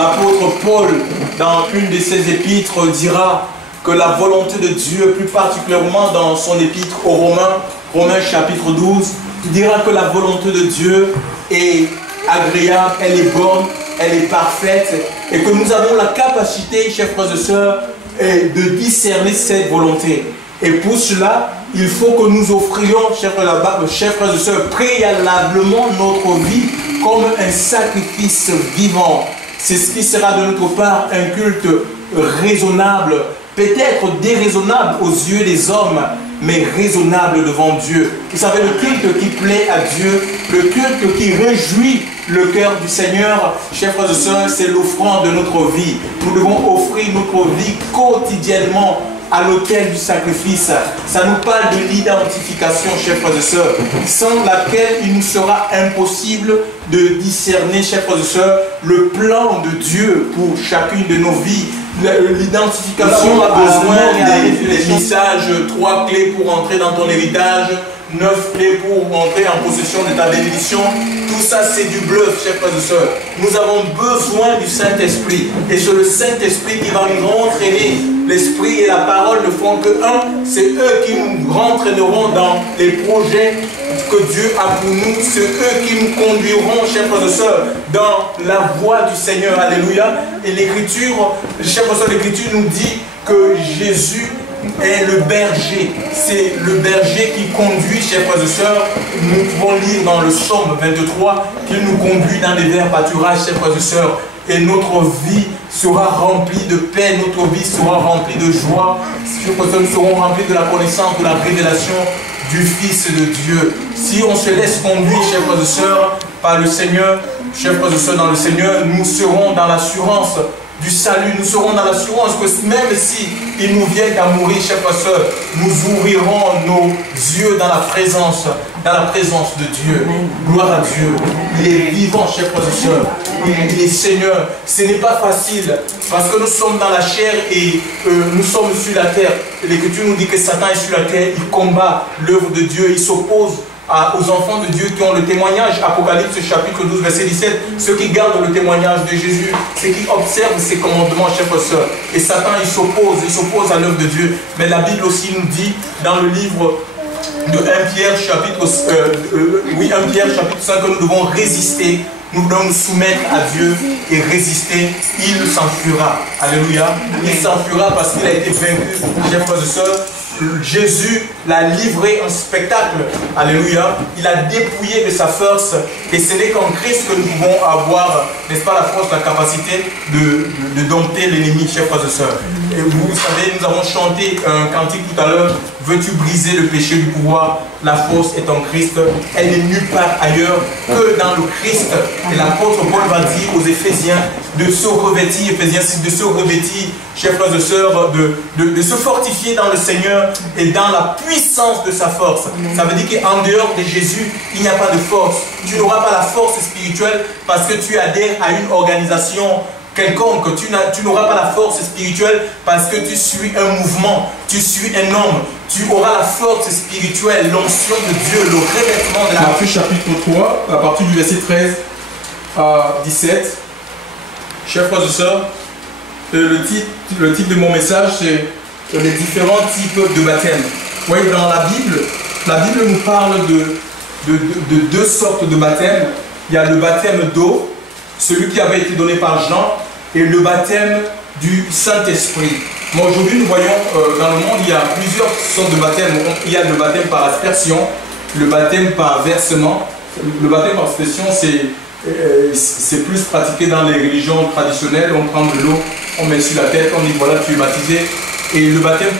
l'apôtre Paul, dans une de ses épîtres, dira que la volonté de Dieu, plus particulièrement dans son épître aux Romains chapitre 12, il dira que la volonté de Dieu est agréable, elle est bonne, elle est parfaite, et que nous avons la capacité, chers frères et sœurs, de discerner cette volonté. Et pour cela, il faut que nous offrions, chers frères et sœurs, préalablement notre vie comme un sacrifice vivant. C'est ce qui sera de notre part un culte raisonnable, peut-être déraisonnable aux yeux des hommes, mais raisonnable devant Dieu. Vous savez, le culte qui plaît à Dieu, le culte qui réjouit le cœur du Seigneur, chers frères et sœurs, c'est l'offrande de notre vie. Nous devons offrir notre vie quotidiennement à l'autel du sacrifice. Ça nous parle de l'identification, chers frères et sœurs, sans laquelle il nous sera impossible de discerner, chers frères et sœurs, le plan de Dieu pour chacune de nos vies. L'identification a besoin des messages, 3 clés pour entrer dans ton héritage, 9 clés pour entrer en possession de ta bénédiction. Tout ça, c'est du bluff, chers frères et sœurs. Nous avons besoin du Saint-Esprit. Et c'est le Saint-Esprit qui va nous entraîner. L'Esprit et la parole ne font que un. C'est eux qui nous rentraîneront dans les projets que Dieu a pour nous. C'est eux qui nous conduiront, chers frères et sœurs, dans la voie du Seigneur. Alléluia. Et l'Écriture, chers frères et sœurs, l'Écriture nous dit que Jésus est le berger. C'est le berger qui conduit, chers frères et sœurs. Nous pouvons lire dans le psaume 23 qu'il nous conduit dans les verts pâturages, chers frères et sœurs. Et notre vie sera remplie de paix, notre vie sera remplie de joie. Chers frères et sœurs, nous serons remplis de la connaissance, de la révélation du Fils de Dieu. Si on se laisse conduire, chers frères et sœurs, par le Seigneur, chers frères et sœurs, dans le Seigneur, nous serons dans l'assurance du salut, nous serons dans l'assurance que même si il nous vient à mourir, chers frères et sœurs, nous ouvrirons nos yeux dans la présence de Dieu. Gloire à Dieu. Il est vivant, chers frères et sœurs. Il est Seigneur. Ce n'est pas facile parce que nous sommes dans la chair et nous sommes sur la terre. L'Écriture nous dit que Satan est sur la terre, il combat l'œuvre de Dieu, il s'oppose aux enfants de Dieu qui ont le témoignage. Apocalypse chapitre 12 verset 17, ceux qui gardent le témoignage de Jésus, ceux qui observent ses commandements, chers frères et sœurs. Et Satan, il s'oppose à l'œuvre de Dieu. Mais la Bible aussi nous dit dans le livre de 1 Pierre chapitre 5 que nous devons résister, nous devons nous soumettre à Dieu et résister. Il s'enfuira. Alléluia. Il s'enfuira parce qu'il a été vaincu, chers frères et sœurs. Jésus l'a livré en spectacle. Alléluia. Il a dépouillé de sa force. Et ce n'est qu'en Christ que nous pouvons avoir, n'est-ce pas, la force, la capacité de dompter l'ennemi, chers frères et sœurs. Et vous savez, nous avons chanté un cantique tout à l'heure. Veux-tu briser le péché du pouvoir? La force est en Christ. Elle n'est nulle part ailleurs que dans le Christ. Et l'apôtre Paul va dire aux Éphésiens de se revêtir, Éphésiens 6, de se revêtir, chers frères et sœurs, de se fortifier dans le Seigneur et dans la puissance de sa force. Ça veut dire qu'en dehors de Jésus, il n'y a pas de force. Tu n'auras pas la force spirituelle parce que tu adhères à une organisation quelconque. Tu n'auras pas la force spirituelle parce que tu suis un mouvement, tu suis un homme. Tu auras la force spirituelle, l'onction de Dieu, le revêtement de la... Matthieu chapitre 3, à partir du verset 13 à 17. Chers frères et sœurs, le titre de mon message, c'est les différents types de baptême. Oui, dans la Bible nous parle de 2 sortes de baptême. Il y a le baptême d'eau, celui qui avait été donné par Jean, et le baptême du Saint-Esprit. Mais aujourd'hui, nous voyons dans le monde, il y a plusieurs sortes de baptême. Il y a le baptême par aspersion, le baptême par versement. Le baptême par aspersion, c'est plus pratiqué dans les religions traditionnelles. On prend de l'eau, on met sur la tête, on dit voilà, tu es baptisé. Et le baptême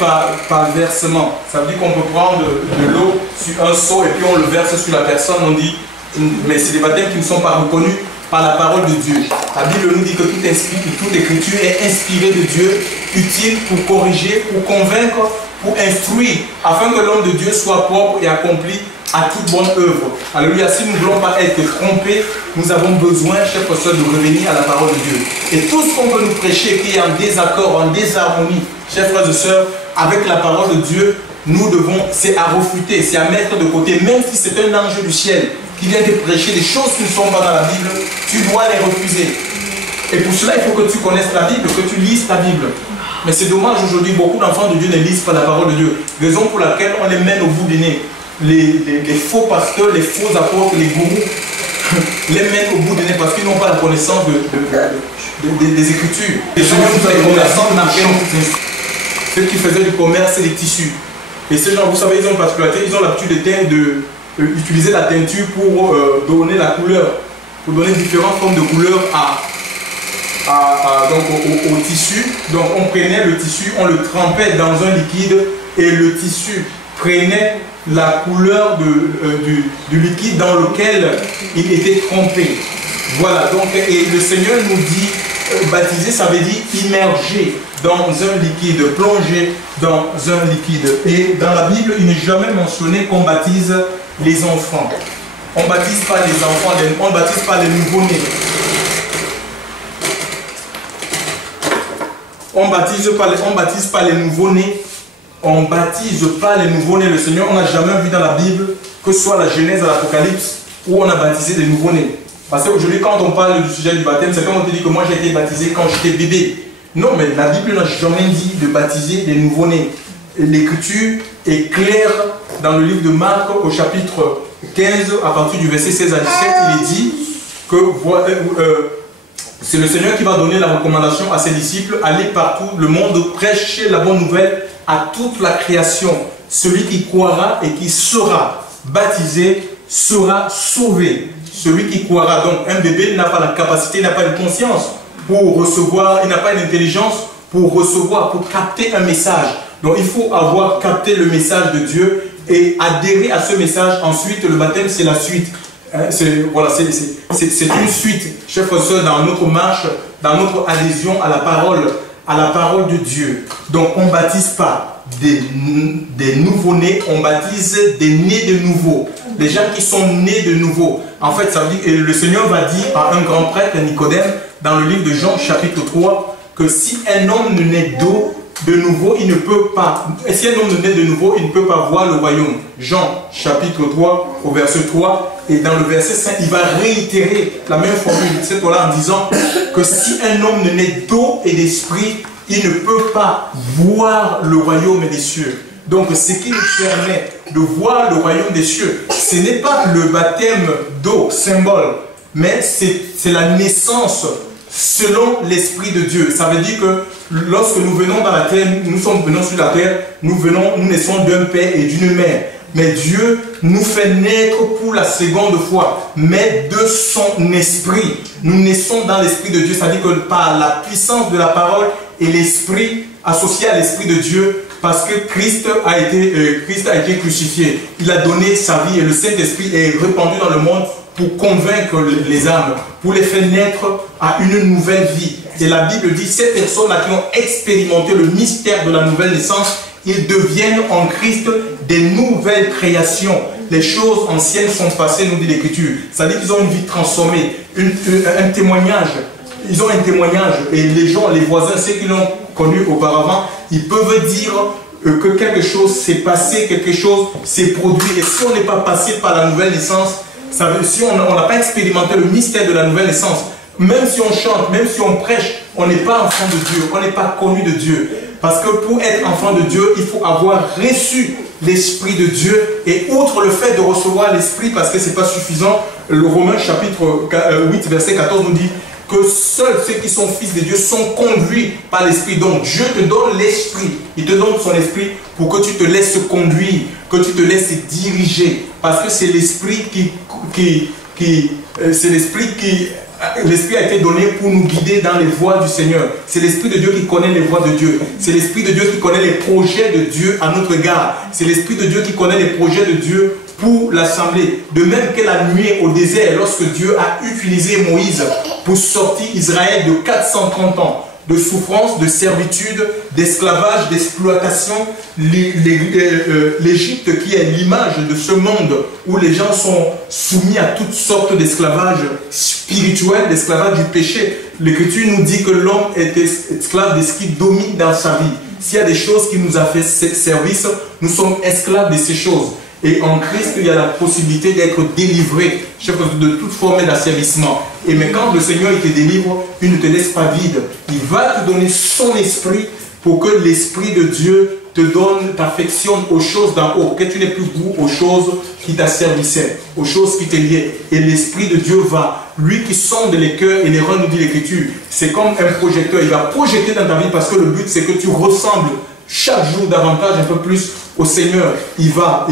par versement, ça veut dire qu'on peut prendre de l'eau sur un seau et puis on le verse sur la personne. On dit, mais c'est des baptêmes qui ne sont pas reconnus par la parole de Dieu. La Bible nous dit que toute écriture est inspirée de Dieu, utile pour corriger, pour convaincre, pour instruire, afin que l'homme de Dieu soit propre et accompli à toute bonne œuvre. Alléluia. Si nous ne voulons pas être trompés, nous avons besoin, chers frères, de revenir à la parole de Dieu. Et tout ce qu'on peut nous prêcher qui est en désaccord, en désharmonie, chers frères et sœurs, avec la parole de Dieu, nous devons, c'est à refuter, c'est à mettre de côté, même si c'est un ange du ciel qui vient te prêcher des choses qui ne sont pas dans la Bible, tu dois les refuser. Et pour cela, il faut que tu connaisses la Bible, que tu lises ta Bible. Mais c'est dommage aujourd'hui, beaucoup d'enfants de Dieu ne lisent pas la parole de Dieu. Raison pour laquelle on les mène au bout du nez. Les faux pasteurs, les faux apôtres, les gourous, les mènent au bout du nez parce qu'ils n'ont pas la connaissance des Écritures. Les gens qui faisaient du commerce, ceux qui faisaient du commerce, c'est les tissus. Et ces gens, vous savez, ils ont une particularité, ils ont l'habitude d'utiliser la teinture pour donner la couleur, pour donner différentes formes de couleurs donc au tissu. Donc on prenait le tissu, on le trempait dans un liquide et le tissu prenait la couleur du liquide dans lequel il était trempé. Voilà, donc et le Seigneur nous dit baptiser, ça veut dire immerger dans un liquide, plonger dans un liquide. Et dans la Bible, il n'est jamais mentionné qu'on baptise les enfants. On ne baptise pas les enfants, on ne baptise pas les nouveau-nés. On ne baptise pas les nouveau-nés. On ne baptise pas les nouveau-nés. Le Seigneur, on n'a jamais vu dans la Bible, que ce soit la Genèse à l'Apocalypse, où on a baptisé des nouveau-nés. Parce qu'aujourd'hui, quand on parle du sujet du baptême, c'est comme on te dit que moi j'ai été baptisé quand j'étais bébé. Non, mais la Bible n'a jamais dit de baptiser des nouveau-nés. L'Écriture est claire dans le livre de Marc, au chapitre 15, à partir du verset 16 à 17, il est dit que c'est le Seigneur qui va donner la recommandation à ses disciples, aller partout, le monde, prêcher la bonne nouvelle à toute la création. Celui qui croira et qui sera baptisé sera sauvé. Celui qui croira, donc un bébé n'a pas la capacité, n'a pas de conscience pour recevoir, il n'a pas d'intelligence pour recevoir, pour capter un message. Donc il faut avoir capté le message de Dieu et adhérer à ce message. Ensuite, le baptême, c'est la suite. Voilà, c'est une suite, chers frères et sœurs, dans notre marche, dans notre adhésion à la parole de Dieu. Donc on ne baptise pas des nouveau-nés, on baptise des nés de nouveau. Les gens qui sont nés de nouveau. En fait, ça veut dire, et le Seigneur va dire à un grand prêtre, Nicodème, dans le livre de Jean, chapitre 3, que si un homme ne naît d'eau de nouveau, il ne peut pas. Et si un homme ne naît de nouveau, il ne peut pas voir le royaume. Jean, chapitre 3, au verset 3, et dans le verset 5, il va réitérer la même formule, cette fois-là, en disant que si un homme ne naît d'eau et d'esprit, il ne peut pas voir le royaume des cieux. Donc, ce qui nous permet de voir le royaume des cieux, ce n'est pas le baptême d'eau, symbole, mais c'est la naissance selon l'Esprit de Dieu. Ça veut dire que lorsque nous venons dans la terre, nous venons sur la terre, nous naissons d'un père et d'une mère. Mais Dieu nous fait naître pour la seconde fois, mais de son esprit. Nous naissons dans l'Esprit de Dieu, c'est-à-dire que par la puissance de la parole et l'Esprit associé à l'Esprit de Dieu, parce que Christ a été crucifié. Il a donné sa vie et le Saint-Esprit est répandu dans le monde pour convaincre les âmes, pour les faire naître à une nouvelle vie. Et la Bible dit, ces personnes-là qui ont expérimenté le mystère de la nouvelle naissance, ils deviennent en Christ des nouvelles créations. Les choses anciennes sont passées, nous dit l'Écriture. Ça dit qu'ils ont une vie transformée, un témoignage. Ils ont un témoignage et les gens, les voisins, ceux qui l'ont connu auparavant, ils peuvent dire que quelque chose s'est passé, quelque chose s'est produit. Et si on n'est pas passé par la nouvelle naissance, si on n'a pas expérimenté le mystère de la nouvelle naissance, même si on chante, même si on prêche, on n'est pas enfant de Dieu, on n'est pas connu de Dieu. Parce que pour être enfant de Dieu, il faut avoir reçu l'Esprit de Dieu. Et outre le fait de recevoir l'Esprit, parce que ce n'est pas suffisant, le Romains chapitre 8, verset 14 nous dit que seuls ceux qui sont fils de Dieu sont conduits par l'Esprit. Donc Dieu te donne l'Esprit. Il te donne son Esprit pour que tu te laisses conduire, que tu te laisses diriger. Parce que c'est l'Esprit l'Esprit a été donné pour nous guider dans les voies du Seigneur. C'est l'Esprit de Dieu qui connaît les voies de Dieu. C'est l'Esprit de Dieu qui connaît les projets de Dieu à notre égard. C'est l'Esprit de Dieu qui connaît les projets de Dieu pour l'assemblée. De même que la nuit au désert, lorsque Dieu a utilisé Moïse pour sortir Israël de 430 ans de souffrance, de servitude, d'esclavage, d'exploitation, l'Égypte qui est l'image de ce monde où les gens sont soumis à toutes sortes d'esclavage spirituel, d'esclavage du péché. L'Écriture nous dit que l'homme est esclave de ce qui domine dans sa vie. S'il y a des choses qui nous ont fait service, nous sommes esclaves de ces choses. Et en Christ, il y a la possibilité d'être délivré de toute forme d'asservissement. Et mais quand le Seigneur il te délivre, il ne te laisse pas vide. Il va te donner son esprit pour que l'Esprit de Dieu te donne, t'affectionne aux choses d'en haut, que tu n'aies plus goût aux choses qui t'asservissaient, aux choses qui te liaient. Et l'Esprit de Dieu va, lui qui sonde les cœurs et les reins, nous dit l'Écriture, c'est comme un projecteur. Il va projeter dans ta vie parce que le but c'est que tu ressembles chaque jour davantage un peu plus au Seigneur. Il va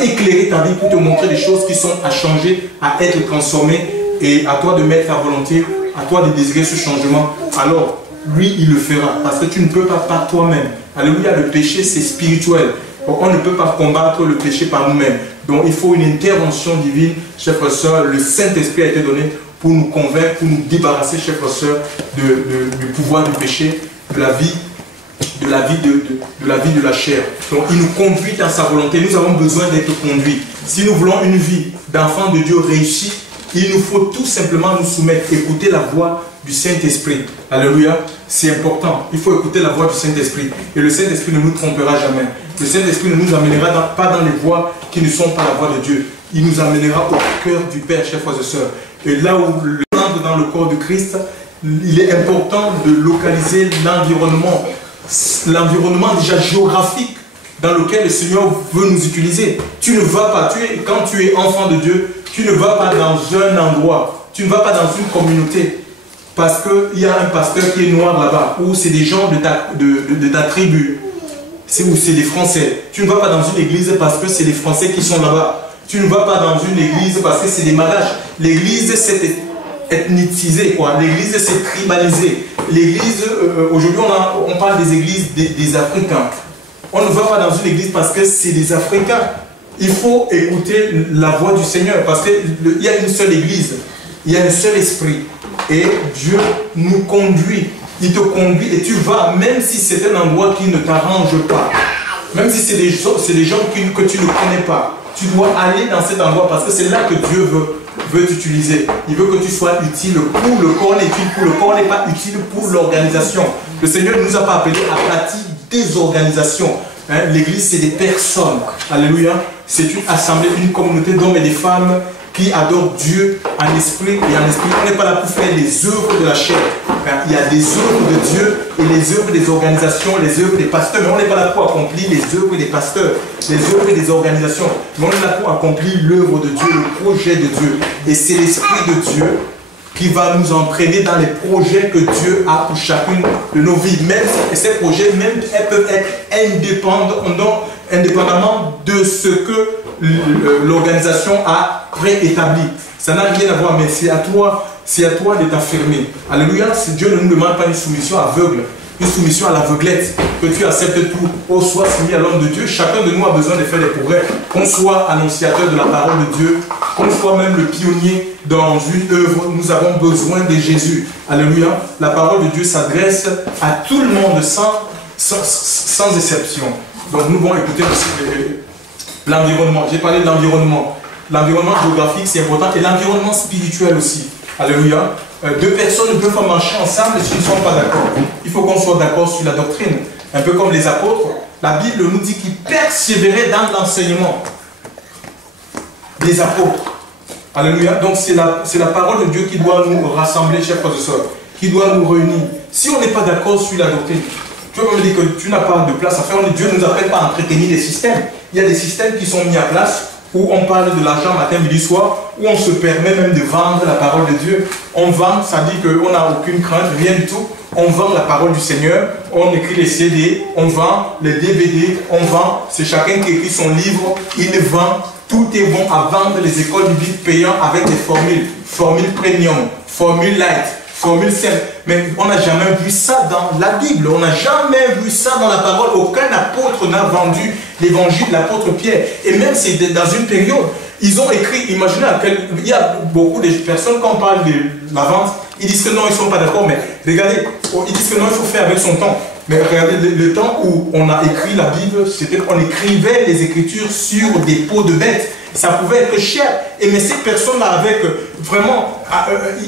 éclairer ta vie pour te montrer des choses qui sont à changer, à être transformées, et à toi de mettre ta volonté, à toi de désirer ce changement. Alors, lui, il le fera, parce que tu ne peux pas par toi-même. Alléluia, le péché, c'est spirituel. Donc, on ne peut pas combattre le péché par nous-mêmes. Donc, il faut une intervention divine, chers frères et sœurs. Le Saint-Esprit a été donné pour nous convaincre, pour nous débarrasser, chers frères et sœurs, du pouvoir du péché, de la vie de la chair. Donc, il nous conduit dans sa volonté. Nous avons besoin d'être conduits. Si nous voulons une vie d'enfant de Dieu réussie, il nous faut tout simplement nous soumettre, écouter la voix du Saint-Esprit. Alléluia, c'est important. Il faut écouter la voix du Saint-Esprit. Et le Saint-Esprit ne nous trompera jamais. Le Saint-Esprit ne nous amènera pas dans les voies qui ne sont pas la voix de Dieu. Il nous amènera au cœur du Père, chers frères et sœurs. Et là où l'on entre dans le corps de Christ, il est important de localiser l'environnement déjà géographique dans lequel le Seigneur veut nous utiliser. Tu ne vas pas, quand tu es enfant de Dieu, tu ne vas pas dans un endroit, tu ne vas pas dans une communauté parce qu'il y a un pasteur qui est noir là-bas, ou c'est des gens de ta tribu, ou c'est des Français. Tu ne vas pas dans une église parce que c'est des Français qui sont là-bas. Tu ne vas pas dans une église parce que c'est des malgaches. L'église s'est ethnicisée, quoi. L'église s'est tribalisée. L'église, aujourd'hui on parle des églises des Africains. On ne va pas dans une église parce que c'est des Africains. Il faut écouter la voix du Seigneur parce qu'il y a une seule église, il y a un seul esprit. Et Dieu nous conduit, il te conduit et tu vas, même si c'est un endroit qui ne t'arrange pas, même si c'est des gens que tu ne connais pas, tu dois aller dans cet endroit parce que c'est là que Dieu veut t'utiliser. Il veut que tu sois utile pour le corps, n'est utile pour le corps, n'est pas utile pour l'organisation. Le Seigneur ne nous a pas appelés à bâtir des organisations. Hein? L'église, c'est des personnes. Alléluia. C'est une assemblée, une communauté d'hommes et de femmes qui adorent Dieu en esprit et en esprit. On n'est pas là pour faire les œuvres de la chair. Hein? Il y a des œuvres de Dieu et les œuvres des organisations, les œuvres des pasteurs. Mais on n'est pas là pour accomplir les œuvres des pasteurs, les œuvres des organisations. Mais on est là pour accomplir l'œuvre de Dieu, le projet de Dieu. Et c'est l'Esprit de Dieu qui va nous entraîner dans les projets que Dieu a pour chacune de nos vies. Même ces projets, même elles peuvent être indépendamment de ce que l'organisation a préétabli. Ça n'a rien à voir, mais c'est à toi de t'affirmer. Alléluia, Dieu ne nous demande pas une soumission aveugle, une soumission à l'aveuglette, que tu acceptes tout, ou sois soumis à l'homme de Dieu. Chacun de nous a besoin de faire des progrès, qu'on soit annonciateur de la parole de Dieu, qu'on soit même le pionnier dans une œuvre, nous avons besoin de Jésus. Alléluia, la parole de Dieu s'adresse à tout le monde sans exception. Donc nous allons écouter l'environnement. J'ai parlé de l'environnement. L'environnement géographique, c'est important, et l'environnement spirituel aussi. Alléluia. Deux personnes ne peuvent pas marcher ensemble s'ils ne sont pas d'accord. Il faut qu'on soit d'accord sur la doctrine. Un peu comme les apôtres, la Bible nous dit qu'ils persévéraient dans l'enseignement des apôtres. Alléluia. Donc c'est la parole de Dieu qui doit nous rassembler, chers frères et sœurs, qui doit nous réunir. Si on n'est pas d'accord sur la doctrine, tu vas me dire que tu n'as pas de place à faire. Dieu ne nous appelle pas à entretenir des systèmes. Il y a des systèmes qui sont mis à place où on parle de l'argent matin, midi, soir, où on se permet même de vendre la parole de Dieu. On vend, ça dit qu'on n'a aucune crainte, rien du tout. On vend la parole du Seigneur, on écrit les CD, on vend les DVD, on vend, c'est chacun qui écrit son livre, il le vend. Tout est bon à vendre les écoles bibliques payantes avec des formules. Formule premium, formule light, formule simple. Mais on n'a jamais vu ça dans la Bible. On n'a jamais vu ça dans la parole. Aucun apôtre n'a vendu l'évangile de l'apôtre Pierre. Et même c'est dans une période, ils ont écrit, imaginez il y a beaucoup de personnes quand on parle de la vente, ils disent que non, ils ne sont pas d'accord. Mais regardez, ils disent que non, il faut faire avec son temps. Mais regardez, le temps où on a écrit la Bible, c'était qu'on écrivait les Écritures sur des peaux de bêtes. Ça pouvait être cher. Et mais ces personnes-là, avec vraiment,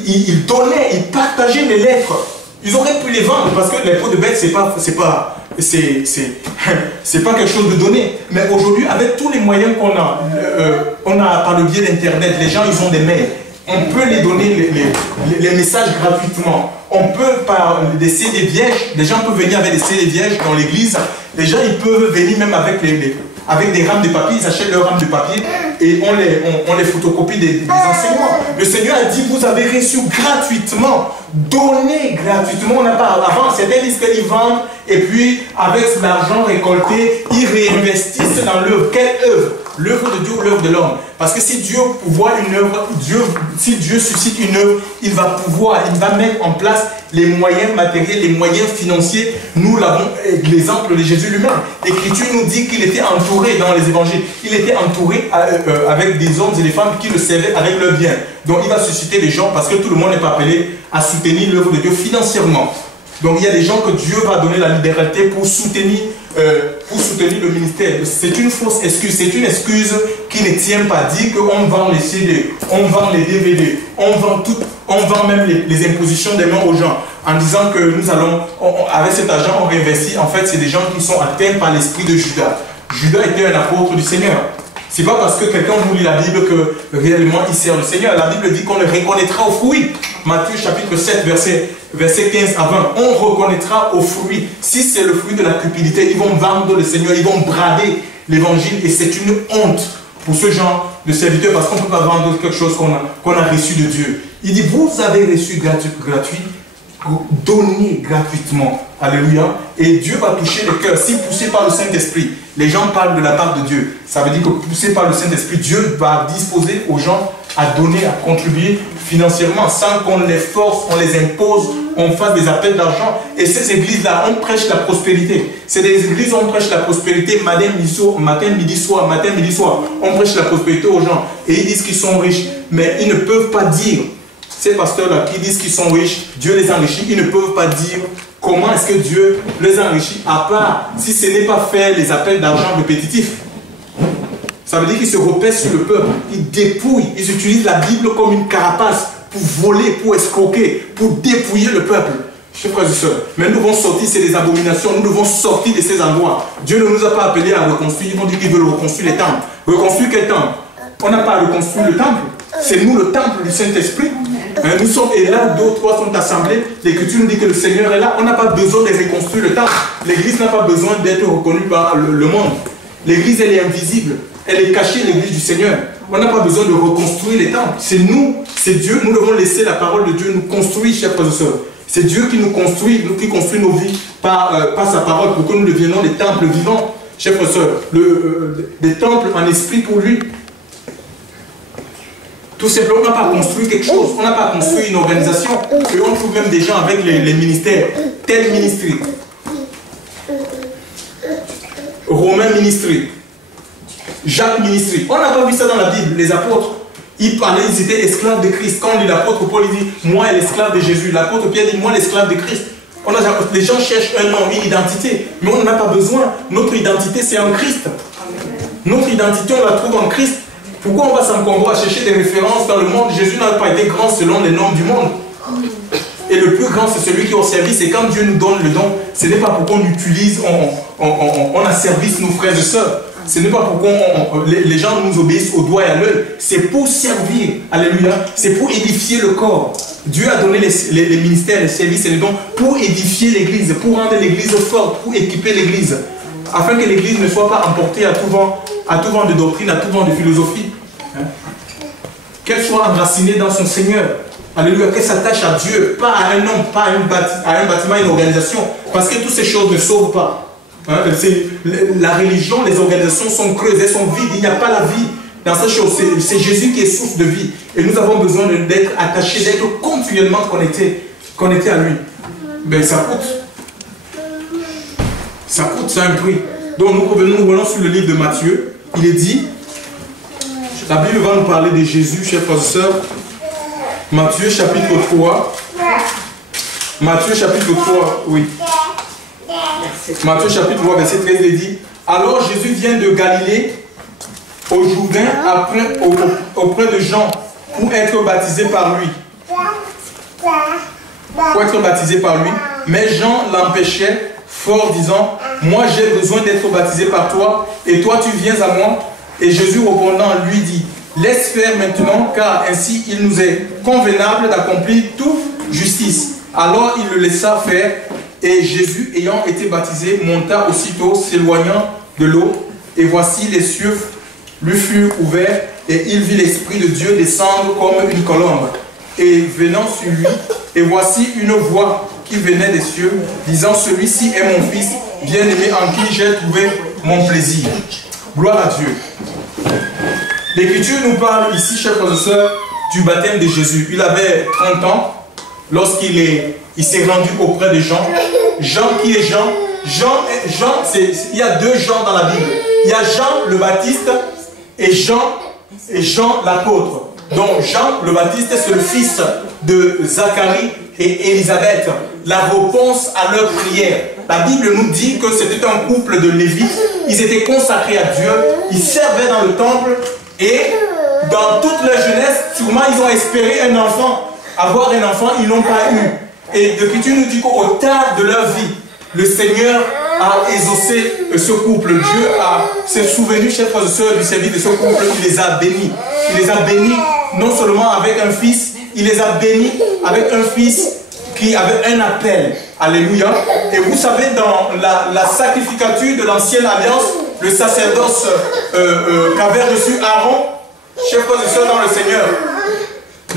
ils donnaient, ils partageaient les lettres. Ils auraient pu les vendre parce que les peaux de bêtes, c'est pas c'est pas quelque chose de donné. Mais aujourd'hui, avec tous les moyens qu'on a, on a par le biais d'Internet, les gens, ils ont des mails. On peut les donner les messages gratuitement. On peut, par des CD vierges, les gens peuvent venir avec des CD vierges dans l'église. Les gens, ils peuvent venir même avec des rames de papier. Ils achètent leurs rames de papier et on les photocopie des enseignements. Le Seigneur a dit, vous avez reçu gratuitement, donné gratuitement. On n'a pas, avant, c'était dit qu'ils vendent et puis, avec l'argent récolté, ils réinvestissent dans l'œuvre. Quelle œuvre? L'œuvre de Dieu ou l'œuvre de l'homme? Parce que si Dieu voit une œuvre, si Dieu suscite une œuvre, il va mettre en place les moyens matériels, les moyens financiers. Nous l'avons, l'exemple de Jésus lui-même. L'Écriture nous dit qu'il était entouré dans les évangiles. Il était entouré avec des hommes et des femmes qui le servaient avec leur bien. Donc il va susciter des gens parce que tout le monde n'est pas appelé à soutenir l'œuvre de Dieu financièrement. Donc il y a des gens que Dieu va donner la liberté pour soutenir le ministère. C'est une fausse excuse, c'est une excuse qui ne tient pas. Dire qu'on vend les CD, on vend les DVD, on vend même les impositions des mains aux gens en disant que nous allons, avec cet argent, on réinvestit. En fait, c'est des gens qui sont atteints par l'esprit de Judas. Judas était un apôtre du Seigneur. C'est pas parce que quelqu'un vous lit la Bible que réellement il sert le Seigneur. La Bible dit qu'on le reconnaîtra aux fruits. Matthieu chapitre 7, verset 15 à 20. On reconnaîtra aux fruits. Si c'est le fruit de la cupidité, ils vont vendre le Seigneur, ils vont brader l'évangile. Et c'est une honte pour ce genre de serviteurs parce qu'on ne peut pas vendre quelque chose qu'on a reçu de Dieu. Il dit, vous avez reçu gratuit, donnez gratuitement. Alléluia. Et Dieu va toucher le cœur. Si poussé par le Saint-Esprit, les gens parlent de la part de Dieu. Ça veut dire que poussé par le Saint-Esprit, Dieu va disposer aux gens à donner, à contribuer financièrement sans qu'on les force, on les impose, on fasse des appels d'argent. Et ces églises-là, on prêche la prospérité. C'est des églises où on prêche la prospérité matin, midi, soir. On prêche la prospérité aux gens. Et ils disent qu'ils sont riches. Mais ils ne peuvent pas dire, ces pasteurs-là qui disent qu'ils sont riches, Dieu les enrichit, ils ne peuvent pas dire comment est-ce que Dieu les enrichit, à part si ce n'est pas faire les appels d'argent répétitifs. Ça veut dire qu'ils se repaissent sur le peuple, ils dépouillent, ils utilisent la Bible comme une carapace pour voler, pour escroquer, pour dépouiller le peuple. Chers frères et sœurs, mais nous devons sortir, c'est des abominations, nous devons sortir de ces endroits. Dieu ne nous a pas appelés à reconstruire, ils vont dire qu'ils veulent reconstruire les temples. Reconstruire quel temple? On n'a pas à reconstruire le temple. C'est nous le temple du Saint-Esprit. Nous sommes, et là, 2 ou 3 sont assemblés. L'Écriture nous dit que le Seigneur est là. On n'a pas besoin de reconstruire le temple. L'Église n'a pas besoin d'être reconnue par le monde. L'Église, elle est invisible. Elle est cachée, l'Église du Seigneur. On n'a pas besoin de reconstruire les temples. C'est nous, c'est Dieu. Nous devons laisser la parole de Dieu nous construire, chers frères et sœurs. C'est Dieu qui nous construit, qui construit nos vies par sa parole pour que nous devenions des temples vivants, chers frères et sœurs. Des temples en esprit pour lui. Tout simplement, on n'a pas construit quelque chose, on n'a pas construit une organisation. Et on trouve même des gens avec les ministères. Tel ministère, Romain ministry, Jacques ministry. On n'a pas vu ça dans la Bible, les apôtres. Ils parlaient, ils étaient esclaves de Christ. Quand on lit l'apôtre Paul, il dit, moi l'esclave de Jésus. L'apôtre Pierre dit, moi l'esclave de Christ. Les gens cherchent un nom, une identité. Mais on n'en a pas besoin. Notre identité, c'est en Christ. Notre identité, on la trouve en Christ. Pourquoi on va s'encombrer à chercher des références dans le monde? Jésus n'a pas été grand selon les normes du monde. Et le plus grand, c'est celui qui est au service. Et quand Dieu nous donne le don, ce n'est pas pour qu'on utilise, on asservisse nos frères et sœurs. Ce n'est pas pour qu'on les gens nous obéissent au doigt et à l'œil. C'est pour servir. Alléluia. C'est pour édifier le corps. Dieu a donné les ministères, les services et les dons pour édifier l'Église, pour rendre l'Église forte, pour équiper l'Église. Afin que l'Église ne soit pas emportée à tout vent de doctrine, à tout vent de philosophie. Qu'elle soit enracinée dans son Seigneur. Alléluia. Qu'elle s'attache à Dieu, pas à un homme, pas à un bâtiment, à une organisation. Parce que toutes ces choses ne sauvent pas. La religion, les organisations sont creuses, elles sont vides. Il n'y a pas la vie dans ces choses. C'est Jésus qui est source de vie. Et nous avons besoin d'être attachés, d'être continuellement connectés à lui. Mais ça coûte. Ça coûte, c'est un prix. Donc nous revenons sur le livre de Matthieu. Il est dit, la Bible va nous parler de Jésus, chers frères et sœurs. Matthieu chapitre 3. Matthieu chapitre 3, oui. Matthieu chapitre 3, verset 13, il dit, alors Jésus vient de Galilée au Jourdain auprès de Jean pour être baptisé par lui. Mais Jean l'empêchait fort, disant, moi j'ai besoin d'être baptisé par toi, et toi tu viens à moi. Et Jésus répondant lui dit, laisse faire maintenant, car ainsi il nous est convenable d'accomplir toute justice. Alors il le laissa faire, et Jésus, ayant été baptisé, monta aussitôt, s'éloignant de l'eau, et voici les cieux lui furent ouverts, et il vit l'Esprit de Dieu descendre comme une colombe, et venant sur lui, et voici une voix qui venait des cieux, disant, celui-ci est mon Fils bien-aimé en qui j'ai trouvé mon plaisir. Gloire à Dieu. L'Écriture nous parle ici, chers frères et sœurs, du baptême de Jésus. Il avait 30 ans lorsqu'il s'est rendu auprès de Jean. Jean, qui est Jean? Il y a deux Jean dans la Bible. Il y a Jean le Baptiste et Jean l'apôtre. Donc Jean le Baptiste, c'est le fils de Zacharie et Élisabeth. La réponse à leur prière. La Bible nous dit que c'était un couple de Lévites. Ils étaient consacrés à Dieu. Ils servaient dans le temple. Et dans toute leur jeunesse, sûrement ils ont espéré un enfant. Avoir un enfant, ils n'ont pas eu. Et l'Écriture nous dit qu'au terme de leur vie, le Seigneur a exaucé ce couple. Dieu s'est souvenu, chers frères et sœurs, du service de ce couple. Il les a bénis. Il les a bénis non seulement avec un fils, il les a bénis avec un fils qui avait un appel. Alléluia. Et vous savez, dans la sacrificature de l'ancienne alliance, le sacerdoce qu'avait reçu Aaron, chers frères et sœurs dans le Seigneur,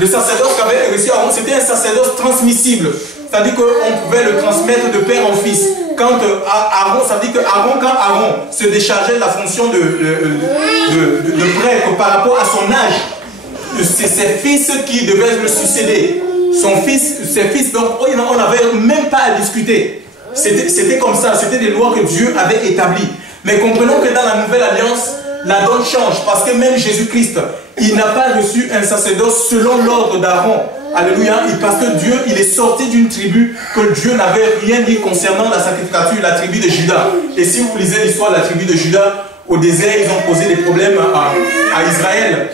le sacerdoce qu'avait reçu Aaron, c'était un sacerdoce transmissible. C'est-à-dire qu'on pouvait le transmettre de père en fils. Quand Aaron, ça veut dire que quand Aaron se déchargeait de la fonction de prêtre par rapport à son âge, c'est ses fils qui devaient le succéder. Ses fils, donc on n'avait même pas à discuter. C'était comme ça, c'était des lois que Dieu avait établies. Mais comprenons que dans la nouvelle alliance, la donne change, parce que même Jésus-Christ, il n'a pas reçu un sacerdoce selon l'ordre d'Aaron. Alléluia, parce que Dieu, il est sorti d'une tribu que Dieu n'avait rien dit concernant la sacrificature, la tribu de Juda. Et si vous lisez l'histoire de la tribu de Juda, au désert, ils ont posé des problèmes à Israël.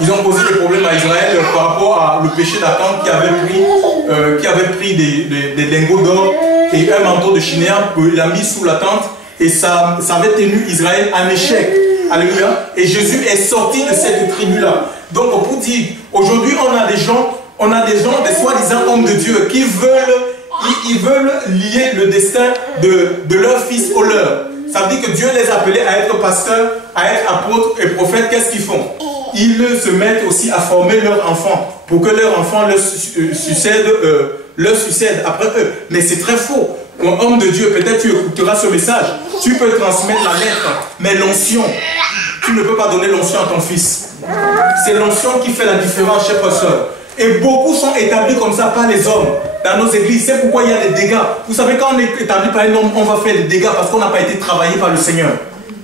Ils ont posé des problèmes à Israël par rapport au péché d'Achan qui avait pris des lingots d'or et un manteau de chinéa, il l'a mis sous la tente et ça avait tenu Israël en échec. Alléluia. Et Jésus est sorti de cette tribu-là. Donc pour dire, aujourd'hui on a des gens, des soi-disant hommes de Dieu qui veulent lier le destin de leur fils au leur. Ça veut dire que Dieu les a appelés à être pasteurs, à être apôtres et prophètes. Qu'est-ce qu'ils font? Ils se mettent aussi à former leurs enfants pour que leurs enfants leur succèdent après eux. Mais c'est très faux. Un homme de Dieu, peut-être tu écouteras ce message, tu peux transmettre la lettre, mais l'onction, tu ne peux pas donner l'onction à ton fils. C'est l'onction qui fait la différence, chers frères et sœurs. Et beaucoup sont établis comme ça par les hommes dans nos églises. C'est pourquoi il y a des dégâts. Vous savez, quand on est établi par un homme, on va faire des dégâts parce qu'on n'a pas été travaillé par le Seigneur.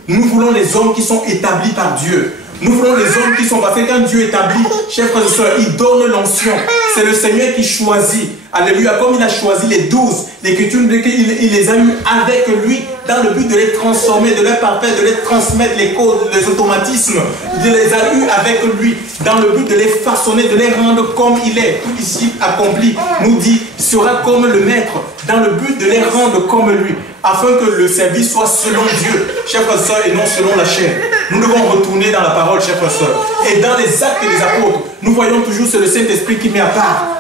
Nous voulons les hommes qui sont établis par Dieu. Nous voulons les hommes qui sont passés. Quand Dieu établit, chers frères et sœurs, il donne l'onction. C'est le Seigneur qui choisit. Alléluia. Comme il a choisi les 12, l'Écriture nous dit qu'il les a eus avec lui dans le but de les transformer, de les parfaire, de les transmettre les codes, les automatismes. Il les a eus avec lui dans le but de les façonner, de les rendre comme il est. Tout ici accompli, nous dit, sera comme le Maître, dans le but de les rendre comme lui, afin que le service soit selon Dieu, chers frères et sœurs, et non selon la chair. Nous devons retourner dans la parole, chers frères et sœurs. Et dans les actes des apôtres, nous voyons toujours c'est le Saint-Esprit qui met à part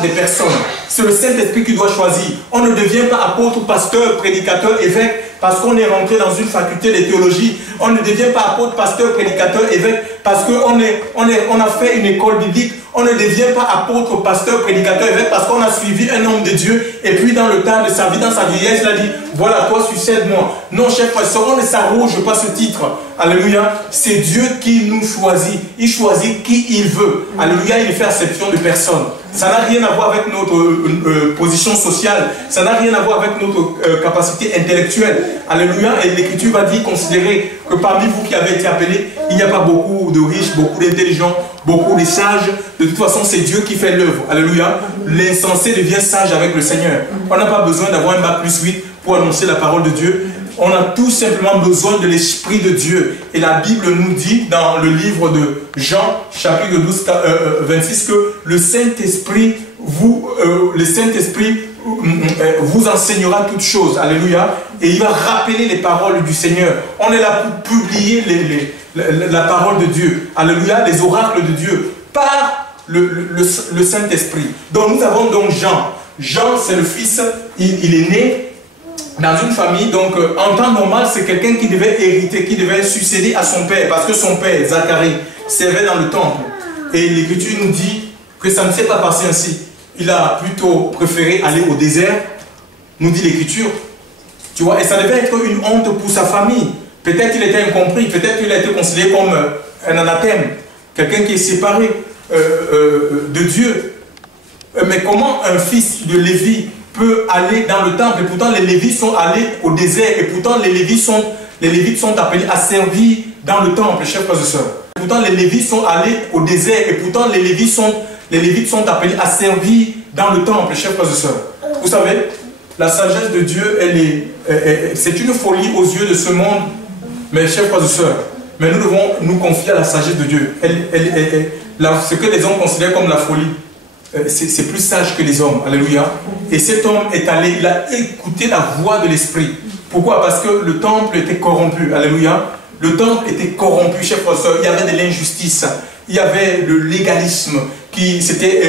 des personnes. C'est le Saint-Esprit qui doit choisir. On ne devient pas apôtre, pasteur, prédicateur, évêque parce qu'on est rentré dans une faculté de théologie. On ne devient pas apôtre, pasteur, prédicateur, évêque parce qu'on a fait une école biblique. On ne devient pas apôtre, pasteur, prédicateur, évêque parce qu'on a suivi un homme de Dieu et puis dans le temps de sa vie, dans sa vieillesse, il a dit, voilà, toi succède-moi. Non, chers frères, on ne s'arroge pas ce titre. Alléluia. C'est Dieu qui nous choisit. Il choisit qui il veut. Alléluia, il ne fait exception de personne. Ça n'a rien à voir avec notre position sociale. Ça n'a rien à voir avec notre capacité intellectuelle. Alléluia. Et l'Écriture va dire, considérez que parmi vous qui avez été appelés, il n'y a pas beaucoup de riches, beaucoup d'intelligents, beaucoup de sages. De toute façon, c'est Dieu qui fait l'œuvre. Alléluia. L'insensé devient sage avec le Seigneur. On n'a pas besoin d'avoir un bac +8 pour annoncer la parole de Dieu. On a tout simplement besoin de l'Esprit de Dieu. Et la Bible nous dit dans le livre de Jean, chapitre 12, 26, que le Saint-Esprit vous enseignera toutes choses. Alléluia. Et il va rappeler les paroles du Seigneur. On est là pour publier la parole de Dieu. Alléluia. Les oracles de Dieu par le Saint-Esprit. Donc nous avons donc Jean. Jean, c'est le fils, il est né dans une famille, donc en temps normal, c'est quelqu'un qui devait hériter, qui devait succéder à son père, parce que son père, Zacharie, servait dans le temple. Et l'Écriture nous dit que ça ne s'est pas passé ainsi. Il a plutôt préféré aller au désert, nous dit l'Écriture. Tu vois, et ça devait être une honte pour sa famille. Peut-être qu'il était incompris, peut-être qu'il a été considéré comme un anathème, quelqu'un qui est séparé de Dieu. Mais comment un fils de Lévi peut aller dans le temple, et pourtant les Lévites sont allés au désert, et pourtant les Lévites sont appelés à servir dans le temple, chers frères et sœurs. Pourtant les Lévites sont allés au désert, et pourtant les Lévites sont appelés à servir dans le temple, chers frères et sœurs. Vous savez, la sagesse de Dieu, c'est une folie aux yeux de ce monde, mais chers frères et sœurs, mais nous devons nous confier à la sagesse de Dieu. Ce que les hommes considèrent comme la folie, c'est plus sage que les hommes. Alléluia. Et cet homme est allé, il a écouté la voix de l'Esprit. Pourquoi? Parce que le temple était corrompu. Alléluia. Le temple était corrompu, chers frères et sœurs. Il y avait de l'injustice. Il y avait le légalisme qui s'était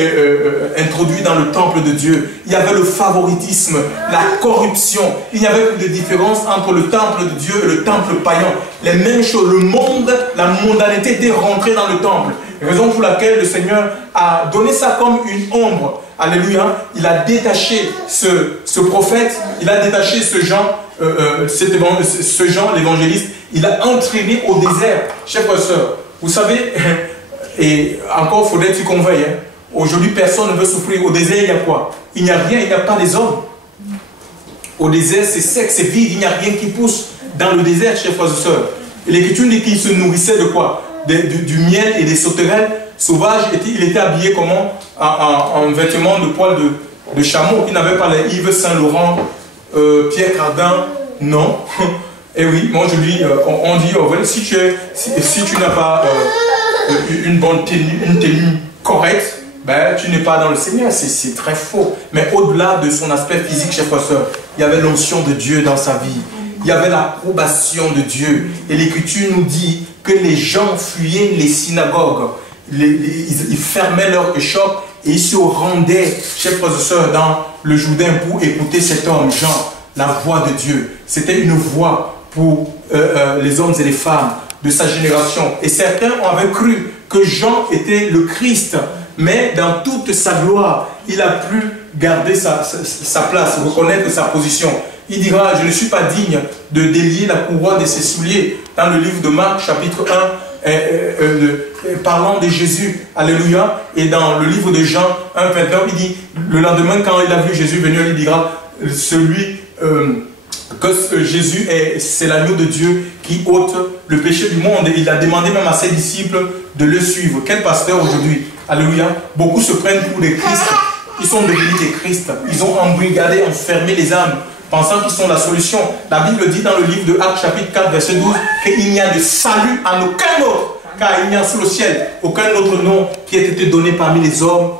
introduit dans le temple de Dieu. Il y avait le favoritisme, la corruption. Il n'y avait plus de différence entre le temple de Dieu et le temple païen. Les mêmes choses. Le monde, la mondanité était rentrée dans le temple. Raison pour laquelle le Seigneur a donné ça comme une ombre. Alléluia. Il a détaché ce prophète, il a détaché ce Jean, l'évangéliste, il a entraîné au désert. Chers frères et sœurs, vous savez, et encore faudrait-il qu'on veuille, hein, aujourd'hui personne ne veut souffrir. Au désert, il y a quoi? Il n'y a rien, il n'y a pas des hommes. Au désert, c'est sec, c'est vide, il n'y a rien qui pousse dans le désert, chers frères et sœurs. Et l'Écriture dit qu'il se nourrissait de quoi? Du miel et des sauterelles sauvages. Il était habillé comment? En vêtements de poils de chameau. Il n'avait pas les Yves Saint Laurent, Pierre Cardin, non. Et oui, moi je dis, on dit, oh, voilà, si tu n'as pas une bonne tenue, une tenue correcte, ben, tu n'es pas dans le Seigneur. C'est très faux. Mais au-delà de son aspect physique, chers frères et sœurs, il y avait l'onction de Dieu dans sa vie. Il y avait l'approbation de Dieu. Et l'Écriture nous dit que les gens fuyaient les synagogues. Ils fermaient leurs échoppes et ils se rendaient, chers frères et sœurs, dans le Jourdain pour écouter cet homme, Jean, la voix de Dieu. C'était une voix pour les hommes et les femmes de sa génération. Et certains avaient cru que Jean était le Christ, mais dans toute sa gloire, il a pu garder sa place, reconnaître sa position. Il dira, je ne suis pas digne de délier la couronne de ses souliers. Dans le livre de Marc, chapitre 1, parlant de Jésus, alléluia. Et dans le livre de Jean 1, 21, il dit, le lendemain, quand il a vu Jésus venir, il dira, celui que Jésus c'est l'agneau de Dieu qui ôte le péché du monde. Et il a demandé même à ses disciples de le suivre. Quel pasteur aujourd'hui? Alléluia. Beaucoup se prennent pour des Christ. Ils sont devenus des Christ. Ils ont embrigadé, enfermé les âmes, pensant qu'ils sont la solution. La Bible dit dans le livre de Actes chapitre 4 verset 12 qu'il n'y a de salut en aucun autre, car il n'y a sous le ciel aucun autre nom qui ait été donné parmi les hommes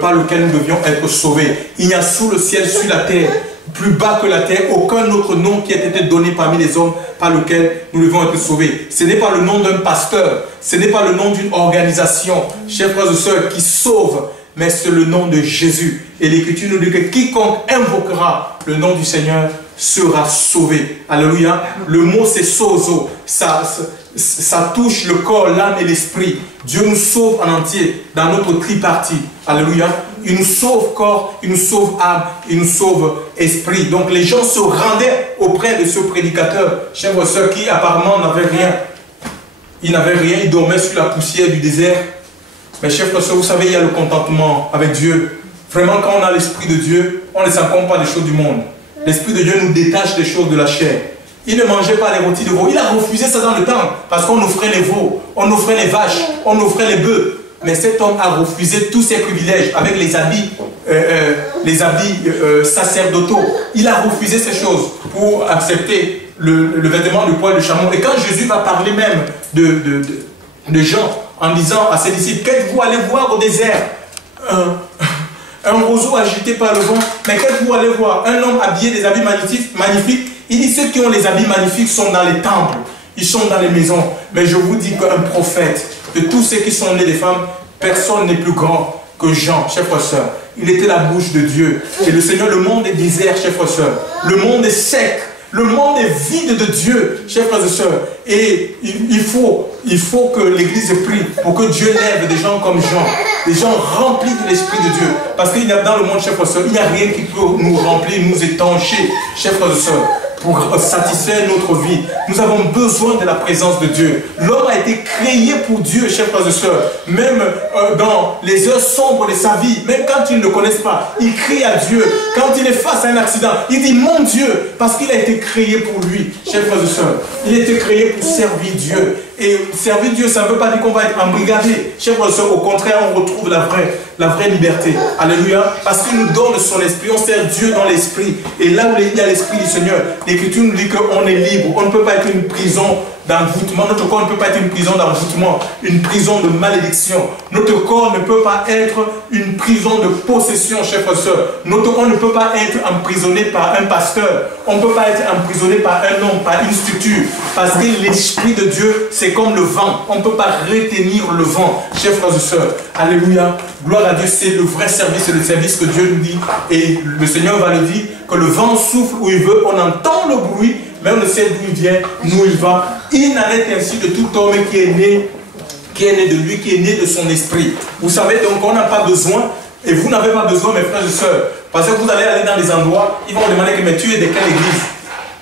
par lequel nous devions être sauvés. Il n'y a sous le ciel, sur la terre, plus bas que la terre, aucun autre nom qui ait été donné parmi les hommes par lequel nous devons être sauvés. Ce n'est pas le nom d'un pasteur, ce n'est pas le nom d'une organisation, chers frères et sœurs, qui sauve, mais c'est le nom de Jésus. Et l'Écriture nous dit que quiconque invoquera le nom du Seigneur sera sauvé. Alléluia. Le mot c'est sozo. Ça touche le corps, l'âme et l'esprit. Dieu nous sauve en entier dans notre tripartite. Alléluia. Il nous sauve corps, il nous sauve âme, il nous sauve esprit. Donc les gens se rendaient auprès de ce prédicateur, chers frères et sœurs, qui apparemment n'avait rien. Il n'avait rien, il dormait sur la poussière du désert. Mais chers frères et sœurs, vous savez, il y a le contentement avec Dieu. Vraiment, quand on a l'Esprit de Dieu, on ne s'encombre pas des choses du monde. L'Esprit de Dieu nous détache des choses de la chair. Il ne mangeait pas les rôtis de veau. Il a refusé ça dans le temple parce qu'on offrait les veaux, on offrait les vaches, on offrait les bœufs. Mais cet homme a refusé tous ses privilèges avec les habits sacerdotaux. Il a refusé ces choses pour accepter le vêtement de poil de chameau. Et quand Jésus va parler même de Jean, en disant à ses disciples, qu'êtes-vous allés voir au désert? un roseau agité par le vent. Mais quand vous allez voir un homme habillé des habits magnifiques, il dit ceux qui ont les habits magnifiques sont dans les temples, ils sont dans les maisons. Mais je vous dis qu'un prophète, de tous ceux qui sont nés des femmes, personne n'est plus grand que Jean, chers frères et sœurs. Il était la bouche de Dieu. Et le Seigneur, le monde est désert, chers frères et sœurs. Le monde est sec. Le monde est vide de Dieu, chers frères et sœurs. Et il faut que l'Église prie pour que Dieu lève des gens comme Jean, des gens remplis de l'Esprit de Dieu. Parce qu'il y a dans le monde, chers frères et sœurs, il n'y a rien qui peut nous remplir, nous étancher, chers frères et sœurs, pour satisfaire notre vie. Nous avons besoin de la présence de Dieu. L'homme a été créé pour Dieu, chers frères et sœurs. Même dans les heures sombres de sa vie, même quand il ne le connaît pas, il crie à Dieu. Quand il est face à un accident, il dit mon Dieu, parce qu'il a été créé pour lui, chers frères et sœurs. Il a été créé pour servir Dieu. Et servir Dieu, ça ne veut pas dire qu'on va être embrigadé. Chers frères et sœurs, au contraire, on retrouve la vraie liberté. Alléluia. Parce qu'il nous donne son esprit. On sert Dieu dans l'esprit. Et là où il y a l'esprit du Seigneur, l'Écriture nous dit qu'on est libre. On ne peut pas être une prison d'envoûtement. Notre corps ne peut pas être une prison d'envoûtement, une prison de malédiction. Notre corps ne peut pas être une prison de possession, chers frères et sœurs. Notre corps ne peut pas être emprisonné par un pasteur. On ne peut pas être emprisonné par un homme, par une structure. Parce que l'Esprit de Dieu, c'est comme le vent. On ne peut pas retenir le vent, chers frères et sœurs. Alléluia. Gloire à Dieu, c'est le vrai service, c'est le service que Dieu nous dit. Et le Seigneur va le dire, que le vent souffle où il veut, on entend le bruit, mais on ne sait d'où il vient, d'où il va. Il en est ainsi de tout homme qui est né de lui, qui est né de son esprit. Vous savez, donc on n'a pas besoin, et vous n'avez pas besoin, mes frères et sœurs, parce que vous allez aller dans des endroits, ils vont vous demander que mais tu es de quelle église?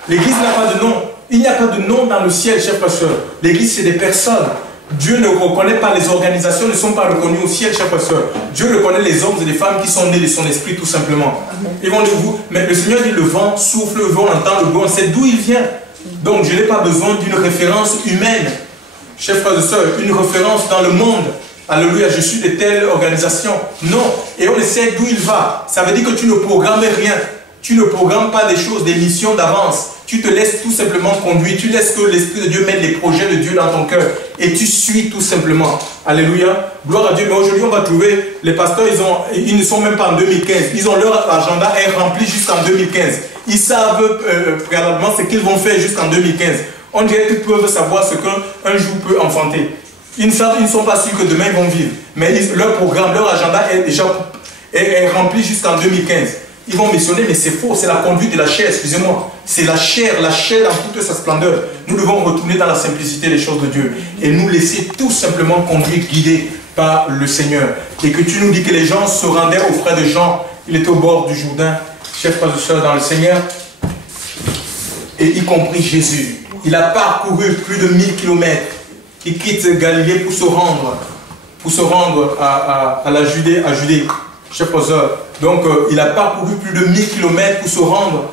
L'église n'a pas de nom. Il n'y a pas de nom dans le ciel, chers frères et sœurs. L'église, c'est des personnes. Dieu ne reconnaît pas, les organisations ne sont pas reconnues au ciel, chers frères et sœurs. Dieu reconnaît les hommes et les femmes qui sont nés de son esprit, tout simplement. Ils vont dire, mais le Seigneur dit, le vent souffle, le vent, on entend le bruit, on sait d'où il vient. Donc, je n'ai pas besoin d'une référence humaine, chers frères et sœurs, une référence dans le monde. Alléluia, je suis de telle organisation. Non, et on ne sait d'où il va. Ça veut dire que tu ne programmes rien. Tu ne programmes pas des choses, des missions d'avance. Tu te laisnes tout simplement conduire. Tu laisses que l'Esprit de Dieu mette les projets de Dieu dans ton cœur. Et tu suis tout simplement. Alléluia. Gloire à Dieu. Mais aujourd'hui, on va trouver, les pasteurs, ils ne sont même pas en 2015. Ils ont leur agenda est rempli jusqu'en 2015. Ils savent préalablement ce qu'ils vont faire jusqu'en 2015. On dirait qu'ils peuvent savoir ce qu'un jour peut enfanter. Ils ne sont pas sûrs que demain ils vont vivre. Mais leur programme, leur agenda est déjà rempli jusqu'en 2015. Ils vont missionner, mais c'est faux, c'est la conduite de la chair, excusez-moi. C'est la chair dans toute sa splendeur. Nous devons retourner dans la simplicité des choses de Dieu et nous laisser tout simplement conduire, guider par le Seigneur. Et que tu nous dis que les gens se rendaient aux frères de Jean, il était au bord du Jourdain, chers frères et sœurs dans le Seigneur, et y compris Jésus. Il a parcouru plus de 1000 km. Il quitte Galilée pour se rendre à la Judée, chers frères et sœurs. Donc, il a parcouru plus de 1000 km pour se rendre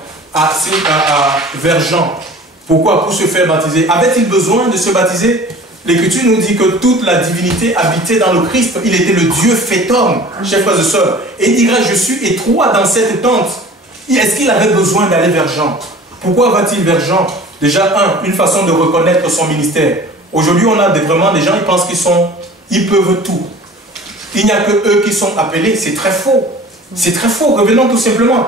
vers Jean. Pourquoi? Pour se faire baptiser. Avait-il besoin de se baptiser? L'Écriture nous dit que toute la divinité habitait dans le Christ. Il était le Dieu fait homme, chers frères et sœurs. Et il dira, je suis étroit dans cette tente. Est-ce qu'il avait besoin d'aller vers Jean? Pourquoi va-t-il vers Jean? Déjà, une façon de reconnaître son ministère. Aujourd'hui, on a vraiment des gens qui pensent qu'ils peuvent tout. Il n'y a que eux qui sont appelés. C'est très faux. C'est très faux. Revenons tout simplement.